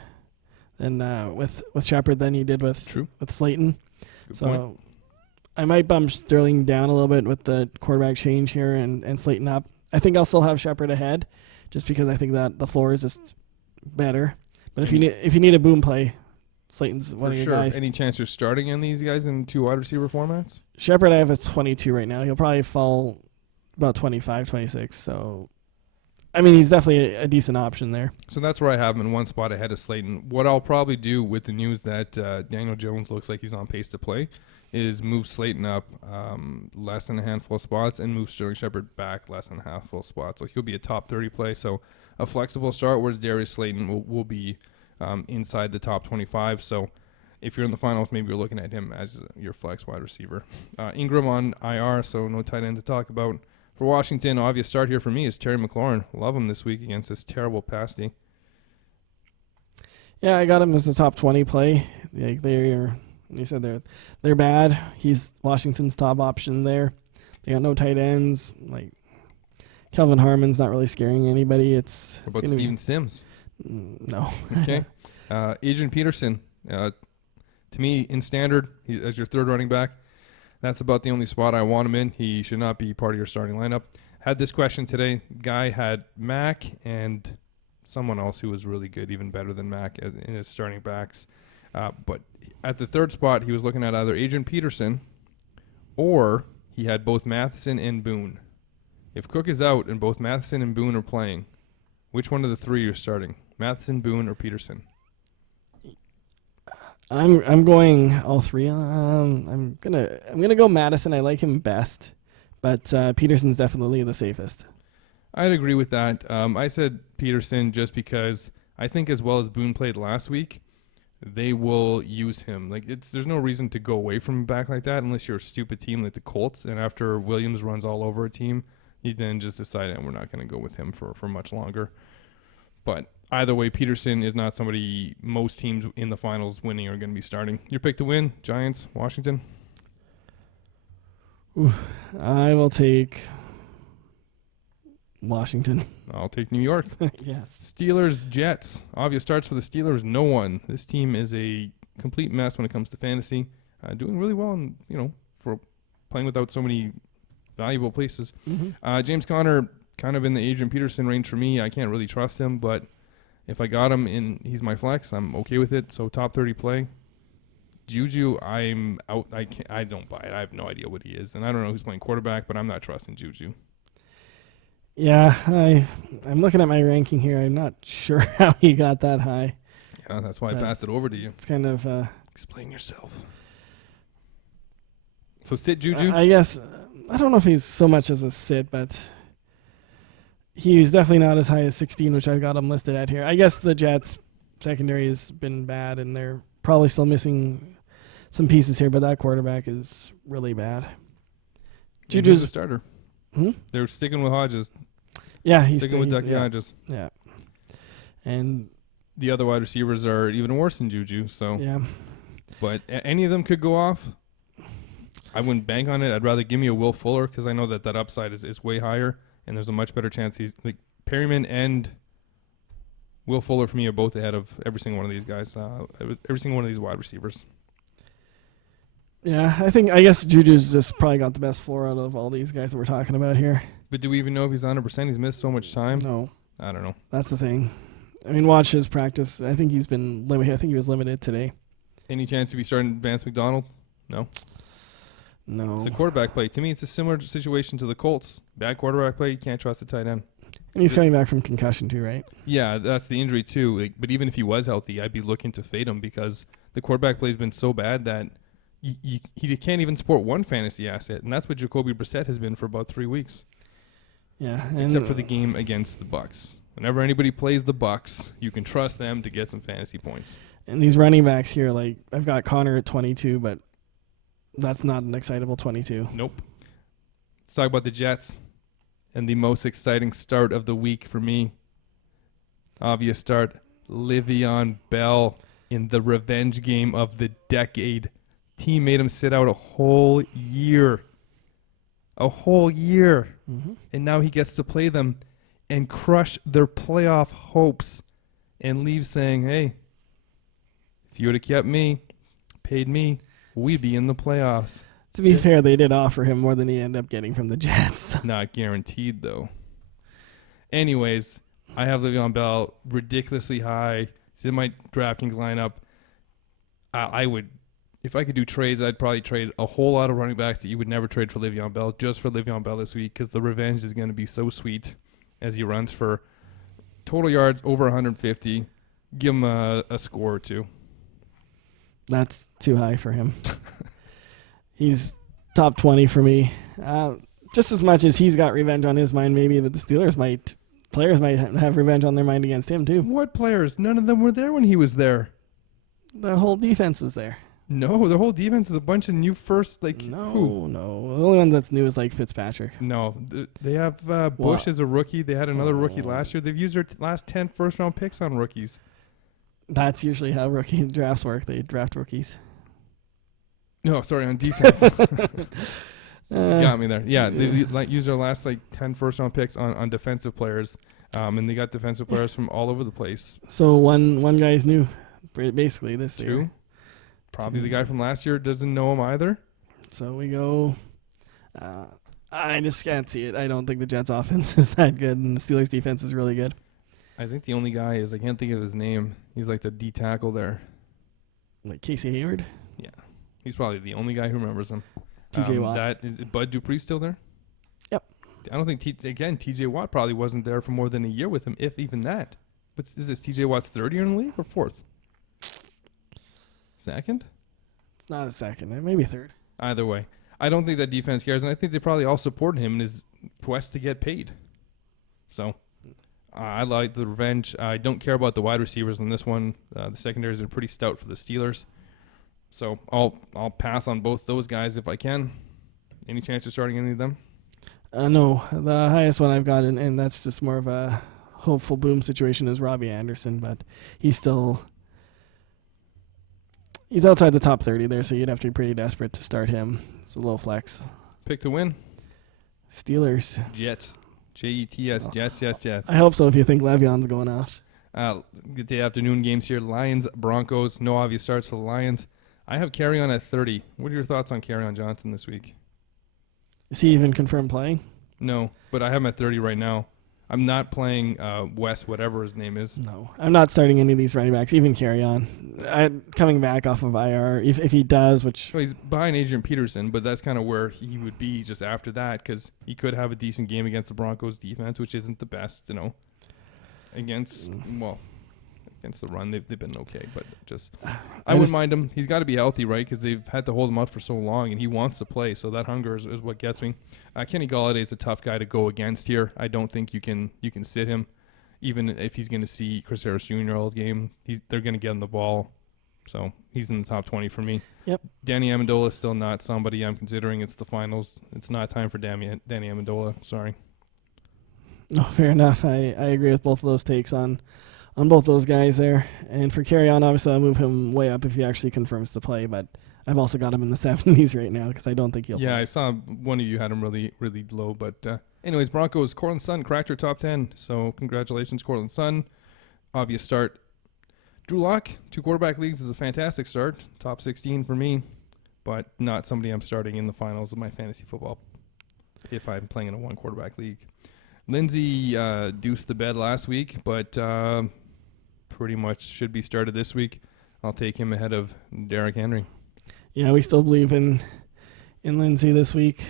with Shepard than he did with Slayton. Good so point. I might bump Sterling down a little bit with the quarterback change here and Slayton up. I think I'll still have Shepard ahead, just because I think that the floor is just better. But if you need a boom play, Slayton's one of your guys. Any chance you're starting in these guys in 2 wide receiver formats? Shepard I have at 22 right now. He'll probably fall about 25, 26. So I mean, he's definitely a decent option there. So that's where I have him in one spot ahead of Slayton. What I'll probably do with the news that Daniel Jones looks like he's on pace to play is move Slayton up less than a handful of spots and move Sterling Shepard back less than a handful of spots. So he'll be a top 30 play. So a flexible start, whereas Darius Slayton will be inside the top 25. So if you're in the finals, maybe you're looking at him as your flex wide receiver. Ingram on IR, so no tight end to talk about. For Washington, obvious start here for me is Terry McLaurin. Love him this week against this terrible pass D. Yeah, I got him as the top 20 play. Like you said they're bad. He's Washington's top option there. They got no tight ends. Like Kelvin Harmon's not really scaring anybody. What about Steven Sims? No. Okay. Adrian Peterson. To me, in standard, as your third running back, that's about the only spot I want him in. He should not be part of your starting lineup. Had this question today. Guy had Mack and someone else who was really good, even better than Mack in his starting backs. But at the third spot, he was looking at either Adrian Peterson or he had both Matheson and Boone. If Cook is out and both Matheson and Boone are playing, which one of the three you're starting? Matheson, Boone, or Peterson? I'm going all three. I'm gonna go Madison. I like him best, but Peterson's definitely the safest. I'd agree with that. I said Peterson just because I think as well as Boone played last week, they will use him. Like there's no reason to go away from him back like that unless you're a stupid team like the Colts. And after Williams runs all over a team, you then just decide we're not going to go with him for much longer. But either way, Peterson is not somebody most teams in the finals winning are going to be starting. Your pick to win, Giants, Washington? Ooh, I will take Washington. I'll take New York. Yes. Steelers, Jets. Obvious starts for the Steelers, no one. This team is a complete mess when it comes to fantasy. Doing really well for playing without so many valuable places. Mm-hmm. James Conner, kind of in the Adrian Peterson range for me. I can't really trust him, but if I got him in, he's my flex. I'm okay with it. So top 30 play. Juju, I'm out. I don't buy it. I have no idea what he is, and I don't know who's playing quarterback, but I'm not trusting Juju. Yeah, I'm looking at my ranking here. I'm not sure how he got that high. Yeah, that's why I passed it over to you. It's kind of explain yourself. So sit Juju. I guess I don't know if he's so much as a sit, but he's definitely not as high as 16, which I've got him listed at here. I guess the Jets secondary has been bad, and they're probably still missing some pieces here, but that quarterback is really bad. Juju's a starter. Hmm? They're sticking with Hodges. Yeah, he's sticking with Ducky Hodges. Yeah. And the other wide receivers are even worse than Juju. So yeah. But any of them could go off. I wouldn't bank on it. I'd rather give me a Will Fuller because I know that upside is way higher, and there's a much better chance he's like Perryman and Will Fuller for me are both ahead of every single one of these guys, every single one of these wide receivers. Yeah, I guess Juju's just probably got the best floor out of all these guys that we're talking about here. But do we even know if he's 100%? He's missed so much time. No. I don't know. That's the thing. I mean, watch his practice. I think he's been limited. I think he was limited today. Any chance to be starting Vance McDonald? No. No. It's a quarterback play. To me, it's a similar situation to the Colts. Bad quarterback play, you can't trust the tight end. And he's coming back from concussion too, right? Yeah, that's the injury too. But even if he was healthy, I'd be looking to fade him because the quarterback play has been so bad that he can't even support one fantasy asset, and that's what Jacoby Brissett has been for about 3 weeks. Yeah, except for the game against the Bucs. Whenever anybody plays the Bucs, you can trust them to get some fantasy points. And these running backs here, like I've got Connor at 22, but that's not an excitable 22. Nope. Let's talk about the Jets and the most exciting start of the week for me. Obvious start, Le'Veon Bell in the revenge game of the decade. Team made him sit out a whole year. Mm-hmm. And now he gets to play them and crush their playoff hopes and leave saying, hey, if you would have kept me, paid me, we'd be in the playoffs. To be fair, they did offer him more than he ended up getting from the Jets. Not guaranteed, though. Anyways, I have Le'Veon Bell ridiculously high. It's in my DraftKings lineup. I would, if I could do trades, I'd probably trade a whole lot of running backs that you would never trade for Le'Veon Bell, just for Le'Veon Bell this week, because the revenge is going to be so sweet. as he runs for total yards over 150. Give him a score or two. That's too high for him. He's top 20 for me. Just as much as he's got revenge on his mind, maybe that the players might have revenge on their mind against him too. What players? None of them were there when he was there. The whole defense was there. No, the whole defense is a bunch of new first. No. Who? The only one that's new is like Fitzpatrick. No, they have Bush as a rookie. They had another rookie last year. They've used their last 10 first-round picks on rookies. That's usually how rookie drafts work. They draft rookies. No, sorry, on defense. Got me there. Yeah, they used their last 10 first-round picks on defensive players, and they got defensive players from all over the place. So one guy's new, basically this Two. year. Probably the guy from last year doesn't know him either. So we go. I just can't see it. I don't think the Jets' offense is that good, and the Steelers' defense is really good. I think the only guy is, I can't think of his name. He's like the D tackle there. Like Casey Hayward? Yeah. He's probably the only guy who remembers him. TJ Watt. Is Bud Dupree still there? Yep. I don't think, TJ Watt probably wasn't there for more than a year with him, if even that. But is this TJ Watt's third year in the league or fourth? Second? It's not a second. Maybe third. Either way. I don't think that defense cares, and I think they probably all support him in his quest to get paid. So, I like the revenge. I don't care about the wide receivers in this one. The secondary has been pretty stout for the Steelers. So, I'll pass on both those guys if I can. Any chance of starting any of them? No. The highest one I've got, and that's just more of a hopeful boom situation, is Robbie Anderson, but he's outside the top 30 there, so you'd have to be pretty desperate to start him. It's a low flex. Pick to win. Steelers. Jets. Jets. Jets. I hope so if you think Le'Veon's going off. Good day afternoon games here. Lions, Broncos. No obvious starts for the Lions. I have Carry-On at 30. What are your thoughts on Carry-On Johnson this week? Is he even confirmed playing? No, but I have him at 30 right now. I'm not playing Wes, whatever his name is. No. I'm not starting any of these running backs, even Carry-On. Coming back off of IR, if he does, which... Well, he's behind Adrian Peterson, but that's kind of where he would be just after that, because he could have a decent game against the Broncos defense, which isn't the best, against the run. They've been okay, but I wouldn't mind him. He's got to be healthy, right, because they've had to hold him out for so long, and he wants to play, so that hunger is what gets me. Kenny Golladay is a tough guy to go against here. I don't think you can sit him, even if he's going to see Chris Harris Jr. all game. They're going to get him the ball, so he's in the top 20 for me. Yep. Danny Amendola is still not somebody I'm considering. It's the finals. It's not time for Danny Amendola. Sorry. No, fair enough. I agree with both of those takes on both those guys there. And for Carry-On, obviously I'll move him way up if he actually confirms to play, but I've also got him in the 70s right now because I don't think he'll play. Yeah, I saw one of you had him really, really low. But anyways, Broncos, Cortland Sutton cracked her top 10. So congratulations, Cortland Sutton. Obvious start. Drew Lock, 2 quarterback leagues is a fantastic start. Top 16 for me, but not somebody I'm starting in the finals of my fantasy football if I'm playing in a 1 quarterback league. Lindsey deuced the bed last week, but pretty much should be started this week. I'll take him ahead of Derrick Henry. Yeah, we still believe in Lindsey this week.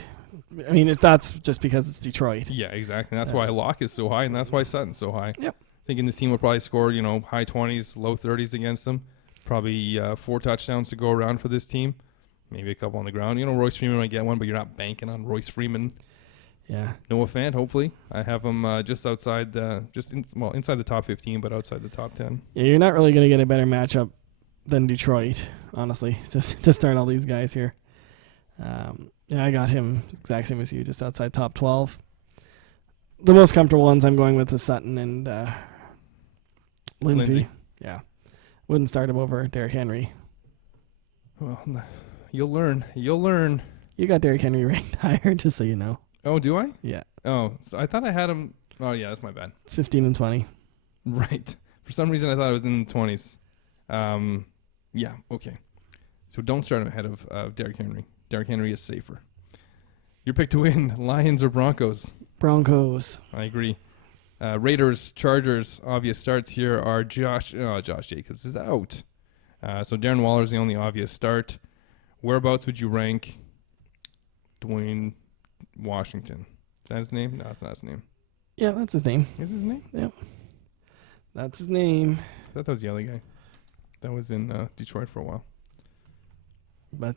I mean, that's just because it's Detroit. Yeah, exactly. That's why Locke is so high, and that's why Sutton's so high. Yep. Thinking this team will probably score, high 20s, low 30s against them. Probably 4 touchdowns to go around for this team. Maybe a couple on the ground. Royce Freeman might get one, but you're not banking on Royce Freeman. Yeah. Noah Fant, hopefully. I have him just outside, inside the top 15, but outside the top 10. Yeah, you're not really going to get a better matchup than Detroit, honestly, just to start all these guys here. Yeah, I got him exact same as you, just outside top 12. The most comfortable ones I'm going with is Sutton and Lindsey. Yeah. Wouldn't start him over Derrick Henry. Well, you'll learn. You got Derrick Henry ranked higher, just so you know. Oh, do I? Yeah. Oh, so I thought I had him. Oh, yeah, that's my bad. It's 15 and 20. Right. For some reason, I thought it was in the 20s. Yeah, okay. So don't start him ahead of Derrick Henry. Derrick Henry is safer. Your pick to win, Lions or Broncos? Broncos. I agree. Raiders, Chargers, obvious starts here are Josh Jacobs is out. So Darren Waller is the only obvious start. Whereabouts would you rank Dwayne Washington? Is that his name? No, that's not his name. Yeah, that's his name. Is his name? Yep. That's his name. I thought that was the other guy. That was in Detroit for a while. But,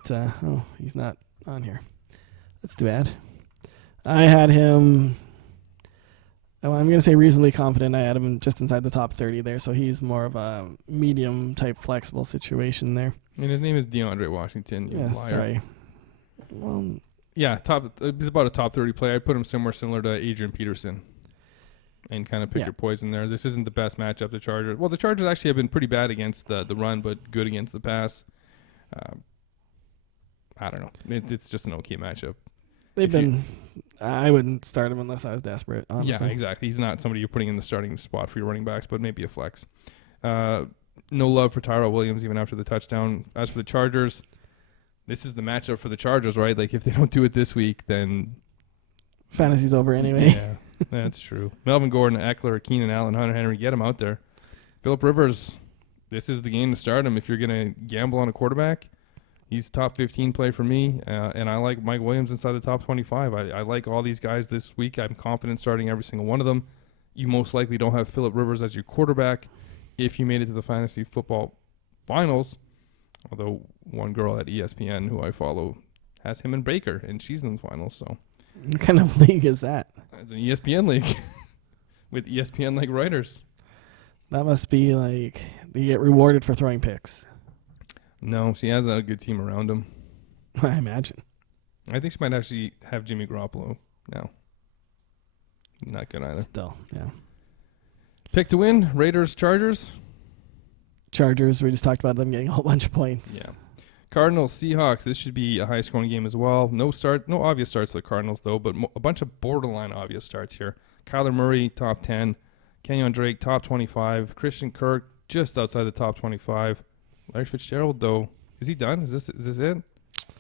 he's not on here. That's too bad. I had him, I'm going to say reasonably confident. I had him just inside the top 30 there, so he's more of a medium-type flexible situation there. And his name is DeAndre Washington, you liar. Sorry. Well, yeah, he's about a top 30 player. I'd put him somewhere similar to Adrian Peterson and kind of pick your poison there. This isn't the best matchup, the Chargers. Well, the Chargers actually have been pretty bad against the run, but good against the pass. I don't know. It's just an okay matchup. I wouldn't start him unless I was desperate, honestly. Yeah, exactly. He's not somebody you're putting in the starting spot for your running backs, but maybe a flex. No love for Tyrell Williams even after the touchdown. As for the Chargers, this is the matchup for the Chargers, right? Like, if they don't do it this week, then fantasy's over anyway. Yeah, that's true. Melvin Gordon, Eckler, Keenan Allen, Hunter Henry, get him out there. Phillip Rivers, this is the game to start him. If you're going to gamble on a quarterback, he's top 15 play for me, and I like Mike Williams inside the top 25. I like all these guys this week. I'm confident starting every single one of them. You most likely don't have Phillip Rivers as your quarterback if you made it to the fantasy football finals, although one girl at ESPN who I follow has him and Baker, and she's in the finals. So, what kind of league is that? It's an ESPN league with ESPN-like writers. That must be like they get rewarded for throwing picks. No, she has a good team around him. I imagine. I think she might actually have Jimmy Garoppolo now. Not good either. Still, yeah. Pick to win, Raiders, Chargers. Chargers, we just talked about them getting a whole bunch of points. Yeah. Cardinals, Seahawks. This should be a high-scoring game as well. No obvious starts for the Cardinals, though, but a bunch of borderline obvious starts here. Kyler Murray, top 10. Kenyon Drake, top 25. Christian Kirk, just outside the top 25. Larry Fitzgerald, though, is he done? Is this it?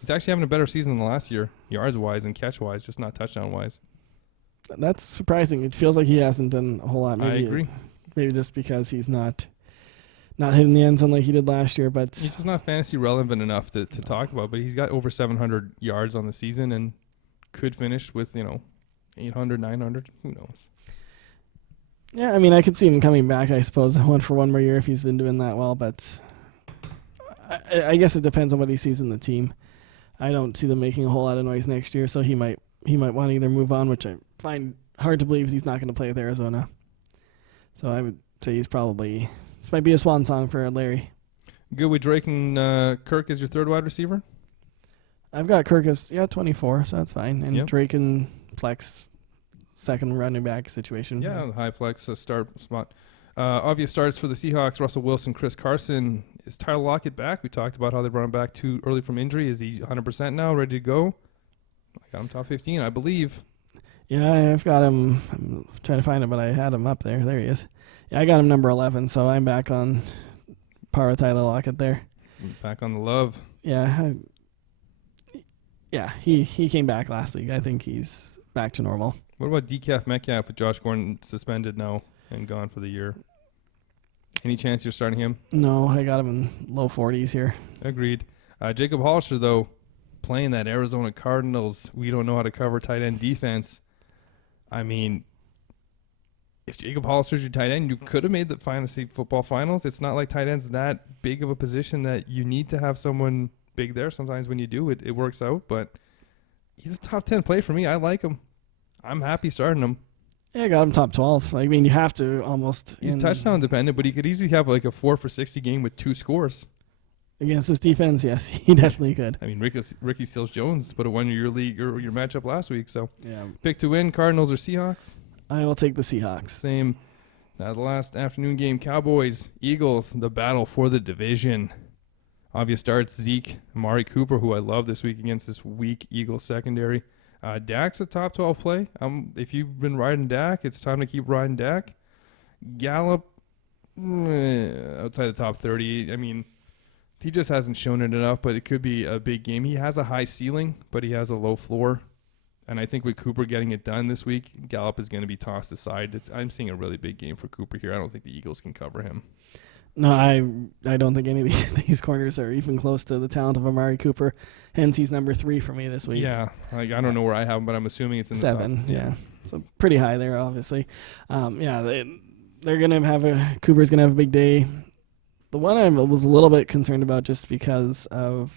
He's actually having a better season than last year, yards-wise and catch-wise, just not touchdown-wise. That's surprising. It feels like he hasn't done a whole lot. Maybe I agree. Maybe just because he's not hitting the end zone like he did last year. But he's just not fantasy relevant enough to talk about. But he's got over 700 yards on the season and could finish with 800, 900. Who knows? Yeah, I mean, I could see him coming back. I suppose one more year if he's been doing that well. But I guess it depends on what he sees in the team. I don't see them making a whole lot of noise next year, so he might want to either move on, which I find hard to believe he's not going to play with Arizona. So I would say this might be a swan song for Larry. Good with Drake and Kirk as your third wide receiver? I've got Kirk as 24, so that's fine. And Drake and flex second running back situation. Yeah, the high flex start spot. Obvious starts for the Seahawks, Russell Wilson, Chris Carson. Is Tyler Lockett back? We talked about how they brought him back too early from injury. Is he 100% now, ready to go? I got him top 15, I believe. Yeah, I've got him. I'm trying to find him, but I had him up there. There he is. Yeah, I got him number 11, so I'm back on par with Tyler Lockett there. Back on the love. Yeah. He came back last week. I think he's back to normal. What about DK Metcalf with Josh Gordon suspended now and gone for the year? Any chance you're starting him? No, I got him in low 40s here. Agreed. Jacob Hollister, though, playing that Arizona Cardinals, we don't know how to cover tight end defense. I mean, if Jacob Hollister's your tight end, you could have made the fantasy football finals. It's not like tight end's that big of a position that you need to have someone big there. Sometimes when you do, it works out. But he's a top 10 play for me. I like him. I'm happy starting him. Yeah, I got him top 12. I mean, you have to almost. He's touchdown dependent, but he could easily have like a 4 for 60 game with 2 scores. Against this defense, yes, he definitely could. I mean, Ricky Seals-Jones put a one in your league or your matchup last week. So, yeah. Pick to win, Cardinals or Seahawks? I will take the Seahawks. Same. Now the last afternoon game, Cowboys, Eagles, the battle for the division. Obvious starts, Zeke, Amari Cooper, who I love this week against this weak Eagles secondary. Dak's a top 12 play. If you've been riding Dak, it's time to keep riding Dak. Gallup, outside the top 30. I mean, he just hasn't shown it enough, but it could be a big game. He has a high ceiling, but he has a low floor. And I think with Cooper getting it done this week, Gallup is going to be tossed aside. I'm seeing a really big game for Cooper here. I don't think the Eagles can cover him. No, I don't think any of these corners are even close to the talent of Amari Cooper. Hence, he's number 3 for me this week. Yeah, like, I don't know where I have him, but I'm assuming it's in 7, the top. yeah. So pretty high there, obviously. They're going to have Cooper's going to have a big day. The one I was a little bit concerned about just because of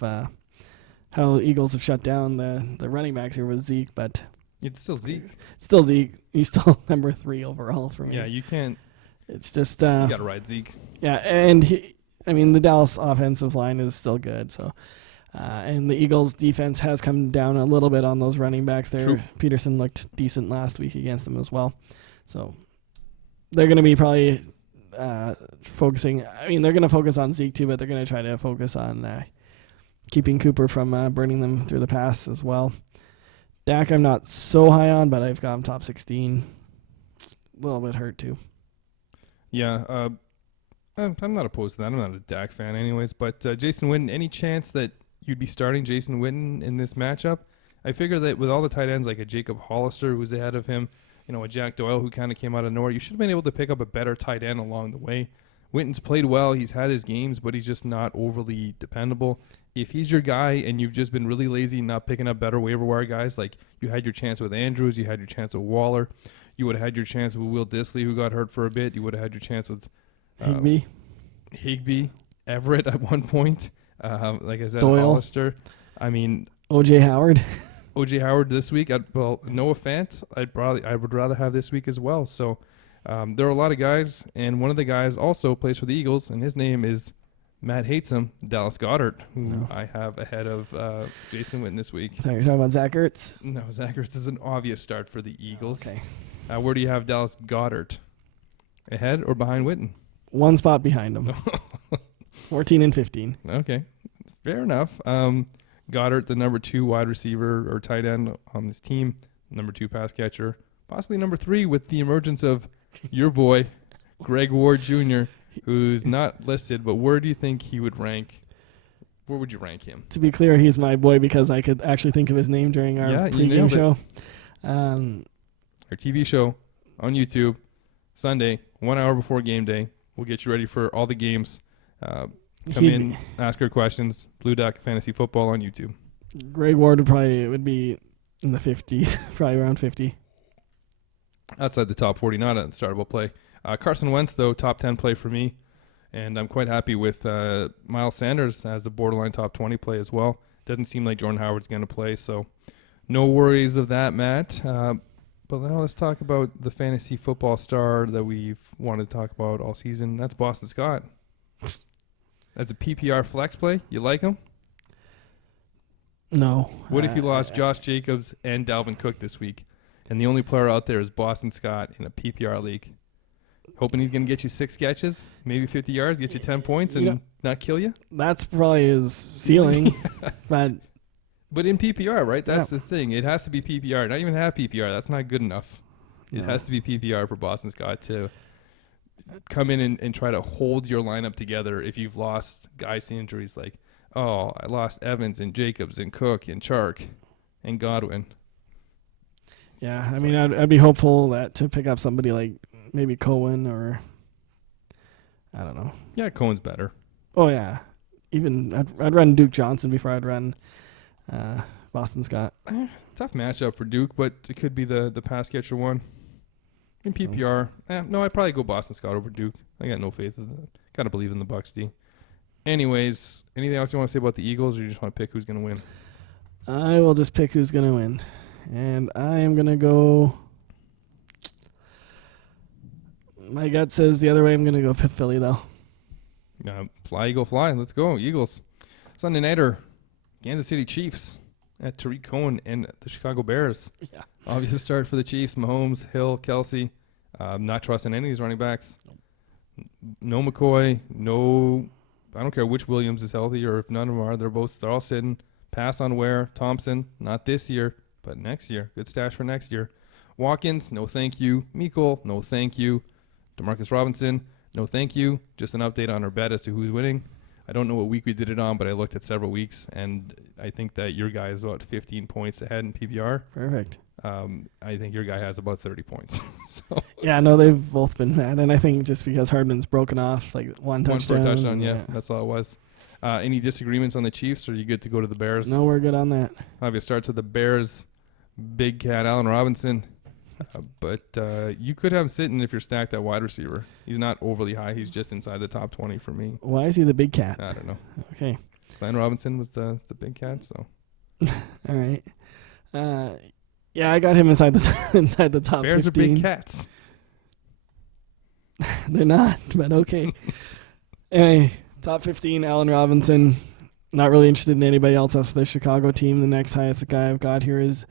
how the Eagles have shut down the running backs here was Zeke, but It's still Zeke. still Zeke. He's still number 3 overall for me. Yeah, you can't. It's just You got to ride Zeke. yeah, and the Dallas offensive line is still good, so and the Eagles defense has come down a little bit on those running backs there. True. Peterson looked decent last week against them as well. So they're going to be probably focusing. I mean, they're going to focus on Zeke too, but they're going to try to focus on keeping Cooper from burning them through the pass as well. Dak I'm not so high on, but I've got him top 16. A little bit hurt too. Yeah, I'm not opposed to that. I'm not a Dak fan anyways. But Jason Witten, any chance that you'd be starting Jason Witten in this matchup? I figure that with all the tight ends like a Jacob Hollister who's ahead of him, a Jack Doyle who kind of came out of nowhere, you should have been able to pick up a better tight end along the way. Witten's played well. He's had his games, but he's just not overly dependable. If he's your guy and you've just been really lazy not picking up better waiver wire guys, like you had your chance with Andrews, you had your chance with Waller, you would have had your chance with Will Dissly who got hurt for a bit, you would have had your chance with Higbee, Everett at one point, like I said, Doyle. Hollister. I mean, O.J. Howard. O.J. Howard this week. Noah Fant, I would rather have this week as well. So there are a lot of guys, and one of the guys also plays for the Eagles, and his name is Matt Hatesome, Dallas Goedert, who I have ahead of Jason Witten this week. I thought you were talking about Zach Ertz. No, Zach Ertz is an obvious start for the Eagles. Okay. Where do you have Dallas Goedert? Ahead or behind Witten? One spot behind him. 14 and 15. Okay, fair enough. Goddard, the number 2 wide receiver or tight end on this team, number 2 pass catcher, possibly number 3 with the emergence of your boy, Greg Ward Jr., who's not listed, but where do you think he would rank? Where would you rank him? To be clear, he's my boy because I could actually think of his name during our pregame show. Our TV show on YouTube, Sunday, 1 hour before game day. We'll get you ready for all the games. Come in, ask your questions. Blue Duck Fantasy Football on YouTube. Greg Ward would be in the 50s, probably around 50. Outside the top 40, not a startable play. Carson Wentz, though, top 10 play for me. And I'm quite happy with Miles Sanders as a borderline top 20 play as well. Doesn't seem like Jordan Howard's going to play, so no worries of that, Matt. But now let's talk about the fantasy football star that we've wanted to talk about all season. That's Boston Scott. That's a PPR flex play. You like him? No. What if you lost Josh Jacobs and Dalvin Cook this week, and the only player out there is Boston Scott in a PPR league? Hoping he's going to get you 6 catches, maybe 50 yards, get you 10 points, and not kill you? That's probably his ceiling. But in PPR, right? That's the thing. It has to be PPR. Not even have PPR. That's not good enough. It has to be PPR for Boston Scott to come in and try to hold your lineup together if you've lost guys to injuries like, oh, I lost Evans and Jacobs and Cook and Chark and Godwin. Yeah, I mean, I'd be hopeful that to pick up somebody like maybe Cohen or I don't know. Yeah, Cohen's better. Oh, yeah. Even I'd run Duke Johnson before I'd run Boston Scott. Tough matchup for Duke, but it could be the pass catcher one. In PPR, no, I'd probably go Boston Scott over Duke. I got no faith in that. Gotta believe in the Bucs D. Anyways, anything else you want to say about the Eagles, or you just want to pick who's going to win? I will just pick who's going to win. And I am going to go... My gut says the other way. I'm going to go Philly, though. Fly, Eagle, fly. Let's go, Eagles. Sunday nighter, Kansas City Chiefs at Tariq Cohen and the Chicago Bears. Yeah. Obvious start for the Chiefs. Mahomes, Hill, Kelsey. Not trusting any of these running backs. No McCoy. No, I don't care which Williams is healthy or if none of them are. They're all sitting. Pass on Ware. Thompson, not this year, but next year. Good stash for next year. Watkins, no thank you. Meikle, no thank you. Demarcus Robinson, no thank you. Just an update on our bet as to who's winning. I don't know what week we did it on, but I looked at several weeks, and I think that your guy is about 15 points ahead in PPR. Perfect. I think your guy has about 30 points. So Yeah, no, they've both been mad, and I think just because Hardman's broken off, like one touchdown. One for a touchdown, yeah, that's all it was. Any disagreements on the Chiefs, or are you good to go to the Bears? No, we're good on that. Obviously, starts with the Bears, big cat Allen Robinson. But you could have him sitting if you're stacked at wide receiver. He's not overly high. He's just inside the top 20 for me. Why is he the big cat? I don't know. Okay. Glenn Robinson was the big cat, so. All right. Yeah, I got him inside the top Bears 15. are big cats. They're not, but okay. Anyway, top 15, Allen Robinson. Not really interested in anybody else off the Chicago team. The next highest guy I've got here is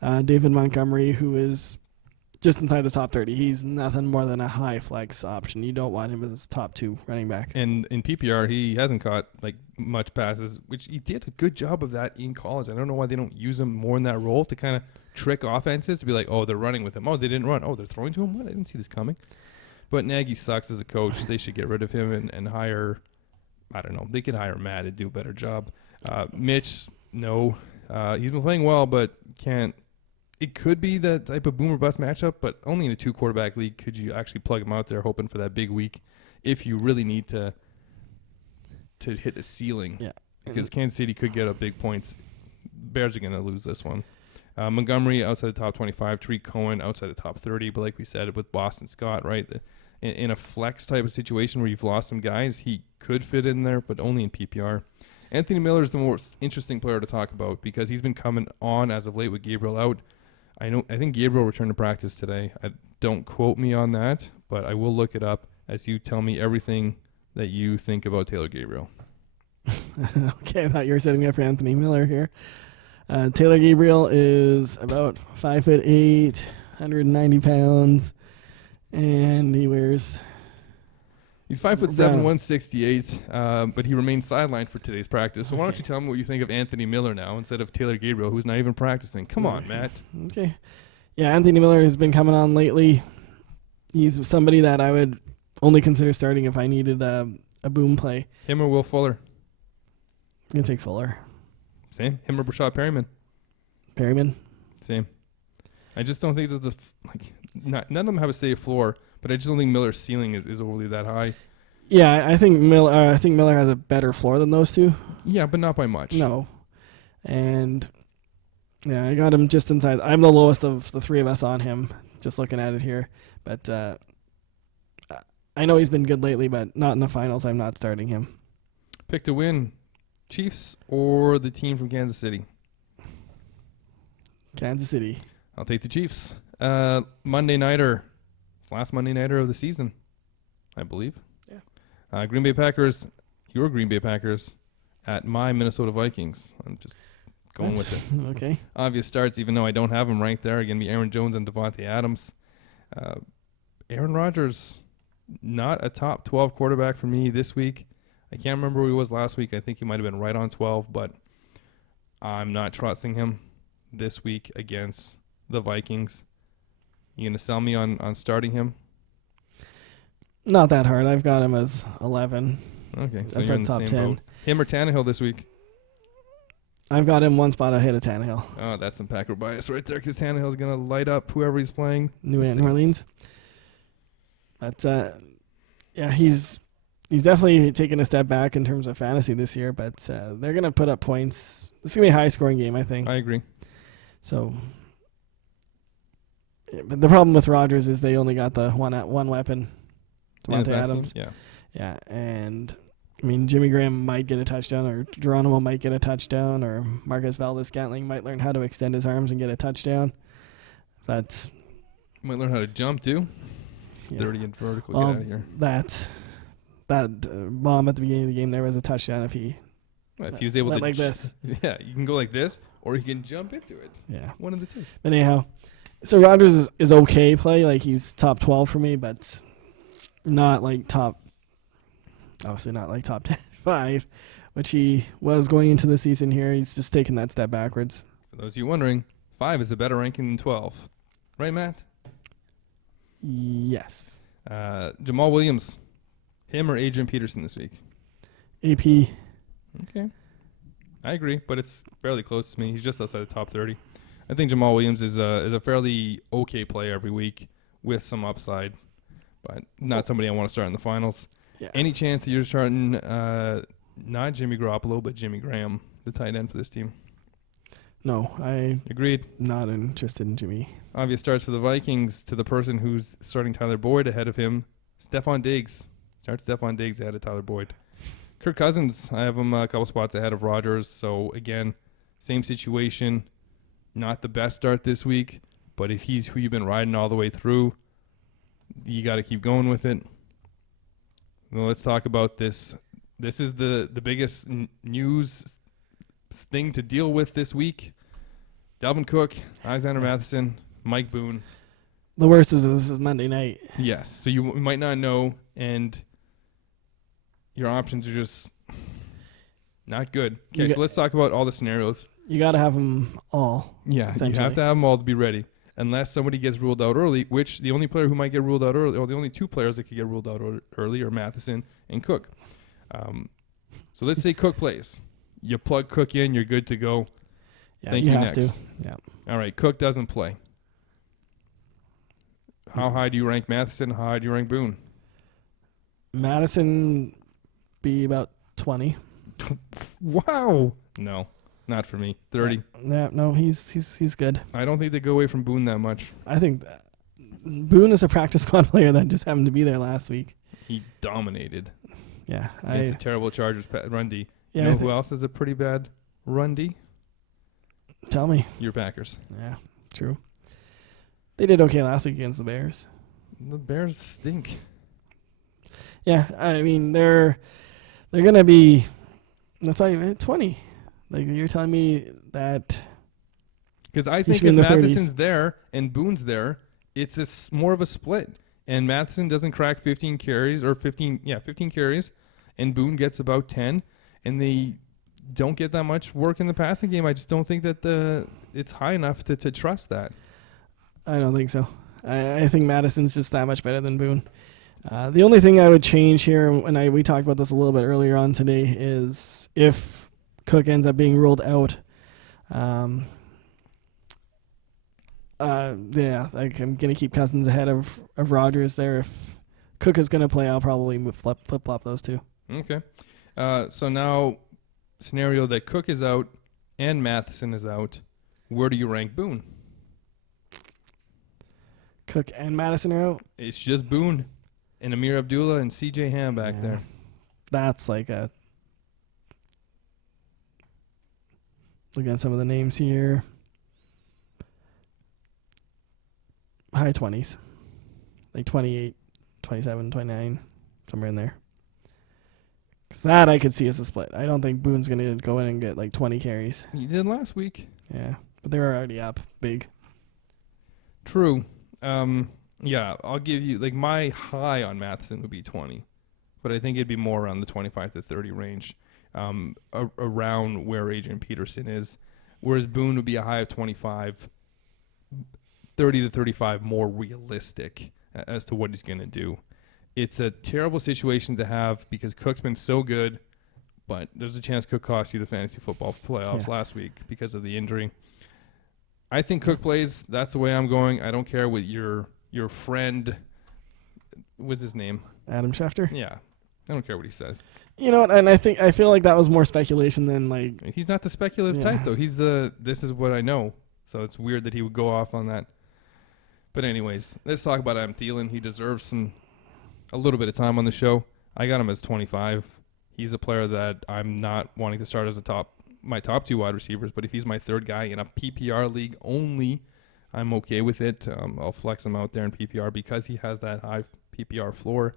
David Montgomery, who is just inside the top 30. He's nothing more than a high flex option. You don't want him as top 2 running back. And in PPR, he hasn't caught like much passes, which he did a good job of that in college. I don't know why they don't use him more in that role to kind of trick offenses to be like, oh, they're running with him. Oh, they didn't run. Oh, they're throwing to him. What? I didn't see this coming. But Nagy sucks as a coach. They should get rid of him and hire, I don't know, they could hire Matt to do a better job. Mitch, no. He's been playing well, but can't. It could be the type of boom or bust matchup, but only in a 2-quarterback league could you actually plug him out there hoping for that big week if you really need to hit the ceiling. Yeah. Because Kansas City could get up big points. Bears are going to lose this one. Montgomery outside the top 25. Tariq Cohen outside the top 30. But like we said with Boston Scott, right, in a flex type of situation where you've lost some guys, he could fit in there, but only in PPR. Anthony Miller is the most interesting player to talk about because he's been coming on as of late with Gabriel out. I think Gabriel returned to practice today. Don't quote me on that, but I will look it up as you tell me everything that you think about Taylor Gabriel. Okay, I thought you were setting me up for Anthony Miller here. Taylor Gabriel is about 5'8", 190 pounds, and he wears. He's 5'7", 168, but he remains sidelined for today's practice. So why don't you tell me what you think of Anthony Miller now instead of Taylor Gabriel, who's not even practicing? Come on, Matt. Okay. Yeah, Anthony Miller has been coming on lately. He's somebody that I would only consider starting if I needed a boom play. Him or Will Fuller? I'm going to take Fuller. Same. Him or Brashad Perryman? Perryman? Same. I just don't think that none of them have a safe floor. But I just don't think Miller's ceiling is overly that high. Yeah, I think Miller has a better floor than those two. Yeah, but not by much. No. And yeah, I got him just inside. I'm the lowest of the three of us on him, just looking at it here. But I know he's been good lately, but not in the finals. I'm not starting him. Pick to win. Chiefs or the team from Kansas City? Kansas City. I'll take the Chiefs. Monday nighter. Last Monday nighter of the season, I believe. Yeah. Green Bay Packers, your Green Bay Packers, at my Minnesota Vikings. I'm just going with it. Okay. Obvious starts, even though I don't have them right there. Are going to be Aaron Jones and Devontae Adams. Aaron Rodgers, not a top 12 quarterback for me this week. I can't remember who he was last week. I think he might have been right on 12, but I'm not trusting him this week against the Vikings. You going to sell me on starting him? Not that hard. I've got him as 11. Okay, so That's you're in the top same 10. boat. Him or Tannehill this week? I've got him one spot ahead of Tannehill. Oh, that's some Packer bias right there because Tannehill's going to light up whoever he's playing. New Orleans. But, yeah, he's definitely taken a step back in terms of fantasy this year, but they're going to put up points. It's going to be a high-scoring game, I think. I agree. So, yeah, but the problem with Rodgers is they only got the one weapon, Devontae Adams. Yeah. Yeah, and I mean Jimmy Graham might get a touchdown, or Geronimo might get a touchdown, or Marcus Valdes-Scantling might learn how to extend his arms and get a touchdown. But might learn how to jump too. Yeah. 30 and vertical. Get out of here. That bomb at the beginning of the game there was a touchdown if he. Well, if he was able to like this. Yeah, you can go like this, or you can jump into it. Yeah. One of the two. But anyhow, so Rodgers is okay play. Like, he's top 12 for me, but not like obviously not like top 10, 5, which he was going into the season here. He's just taking that step backwards. For those of you wondering, 5 is a better ranking than 12. Right, Matt? Yes. Jamal Williams. Him or Adrian Peterson this week? AP. Okay. I agree, but it's fairly close to me. He's just outside the top 30. I think Jamal Williams is a fairly okay player every week with some upside, but not somebody I want to start in the finals. Yeah. Any chance that you're starting not Jimmy Garoppolo, but Jimmy Graham, the tight end for this team? No, I Agreed. not interested in Jimmy. Obvious starts for the Vikings to the person who's starting Tyler Boyd ahead of him. Stephon Diggs. Starts Stephon Diggs ahead of Tyler Boyd. Kirk Cousins, I have him a couple spots ahead of Rodgers. So, again, same situation. Not the best start this week, but if he's who you've been riding all the way through, you got to keep going with it. Well, let's talk about this. This is the biggest news thing to deal with this week. Dalvin Cook, Alexander Matheson, Mike Boone. The worst is this is Monday night. Yes, so you might not know, and your options are just not good. Okay, so let's talk about all the scenarios. You got to have them all. Yeah, you have to have them all to be ready. Unless somebody gets ruled out early, which the only player who might get ruled out early, or the only two players that could get ruled out early are Matheson and Cook. So let's say Cook plays. You plug Cook in, you're good to go. Yeah, Thank you you have next. to. Yeah. All right, Cook doesn't play. How high do you rank Matheson? How high do you rank Boone? Madison be about 20. Wow. No, not for me. 30. Yeah, no, he's good. I don't think they go away from Boone that much. I think that Boone is a practice squad player that just happened to be there last week. He dominated. Yeah, It's a terrible Chargers run D. Yeah, you know who else has a pretty bad run D? Tell me. Your Packers. Yeah, true. They did okay last week against the Bears. The Bears stink. Yeah, I mean they're gonna be. That's why 20. Like you're telling me that. Because I He think should be if in the 30s. Matheson's there and Boone's there, it's more of a split. And Matheson doesn't crack 15 carries or 15 carries, and Boone gets about 10, and they don't get that much work in the passing game. I just don't think that it's high enough to trust that. I don't think so. I think Madison's just that much better than Boone. The only thing I would change here, and we talked about this a little bit earlier on today, is if Cook ends up being ruled out. Yeah, like I'm gonna keep Cousins ahead of Rodgers there. If Cook is gonna play, I'll probably flip flop those two. Okay. So now, scenario that Cook is out and Matheson is out, where do you rank Boone? Cook and Madison are out. It's just Boone and Amir Abdullah and C.J. Ham back there. That's like a. Looking at some of the names here. High 20s. Like 28, 27, 29, somewhere in there. Because that I could see as a split. I don't think Boone's going to go in and get like 20 carries. He did last week. Yeah, but they were already up big. True. Yeah, I'll give you, like, my high on Matheson would be 20. But I think it'd be more around the 25 to 30 range, around where Adrian Peterson is. Whereas Boone would be a high of 25, 30 to 35 more realistic as to what he's going to do. It's a terrible situation to have because Cook's been so good, but there's a chance Cook cost you the fantasy football playoffs last week because of the injury. I think Cook plays. That's the way I'm going. I don't care what your friend, what's his name? Adam Schefter? Yeah. I don't care what he says. You know what, and I feel like that was more speculation than like... He's not the speculative type, though. He's this is what I know. So it's weird that he would go off on that. But anyways, let's talk about Adam Thielen. He deserves a little bit of time on the show. I got him as 25. He's a player that I'm not wanting to start as my top two wide receivers, but if he's my third guy in a PPR league only, I'm okay with it. I'll flex him out there in PPR because he has that high PPR floor.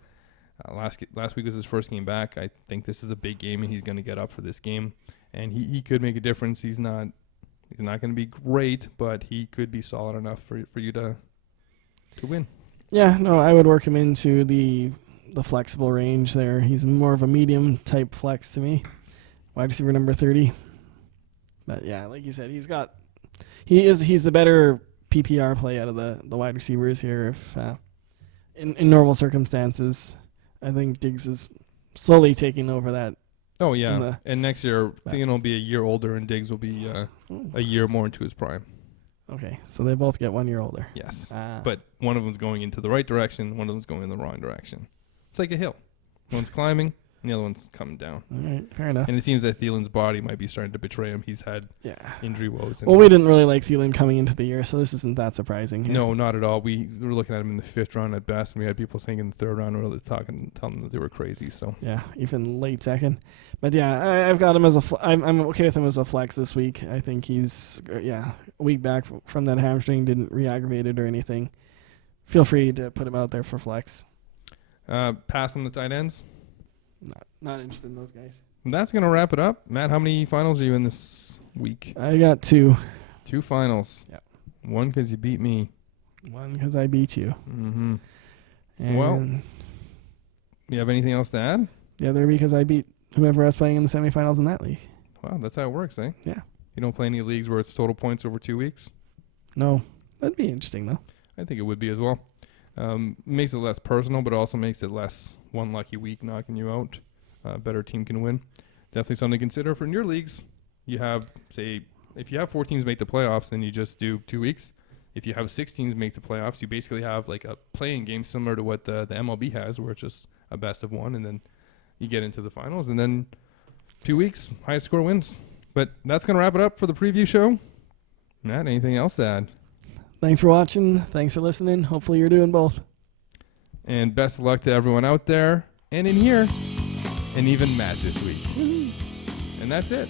Last week was his first game back. I think this is a big game, and he's going to get up for this game. And he could make a difference. He's not going to be great, but he could be solid enough for you to win. Yeah, no, I would work him into the flexible range there. He's more of a medium type flex to me. Wide receiver number 30. But yeah, like you said, he's the better PPR play out of the wide receivers here. If in normal circumstances, I think Diggs is slowly taking over that Oh, in yeah. the And next year, back. Thielen will be a year older, and Diggs will be a year more into his prime. Okay, so they both get 1 year older. Yes. Ah. But one of them's going into the right direction, one of them's going in the wrong direction. It's like a hill. One's climbing, and the other one's coming down. All right, fair enough. And it seems that Thielen's body might be starting to betray him. He's had Yeah. injury woes. Well, we didn't really like Thielen coming into the year, so this isn't that surprising. Here. No, not at all. We were looking at him in the 5th round at best, and we had people saying in the 3rd round, really telling them that they were crazy. So Yeah, even late second. But yeah, I've got him as a. I'm okay with him as a flex this week. I think he's a week back from that hamstring, didn't re-aggravate it or anything. Feel free to put him out there for flex. Pass on the tight ends. Not interested in those guys. That's going to wrap it up. Matt, how many finals are you in this week? I got 2. 2 finals. Yep. 1 because you beat me. 1 because I beat you. Mm-hmm. And Well, you have anything else to add? the other because I beat whoever I was playing in the semifinals in that league. Wow, that's how it works, eh? Yeah. You don't play any leagues where it's total points over 2 weeks? No, that'd be interesting though. I think it would be as well. Makes it less personal, but also makes it less one lucky week knocking you out. Better team can win. Definitely something to consider for in your leagues. You have, say, if you have 4 teams make the playoffs, then you just do 2 weeks. If you have 6 teams make the playoffs, you basically have like a playing game similar to what the MLB has, where it's just a best of 1, and then you get into the finals, and then 2 weeks, highest score wins. But that's going to wrap it up for the preview show. Matt, anything else to add? Thanks for watching. Thanks for listening. Hopefully you're doing both. And best of luck to everyone out there and in here, and even Matt this week. And that's it.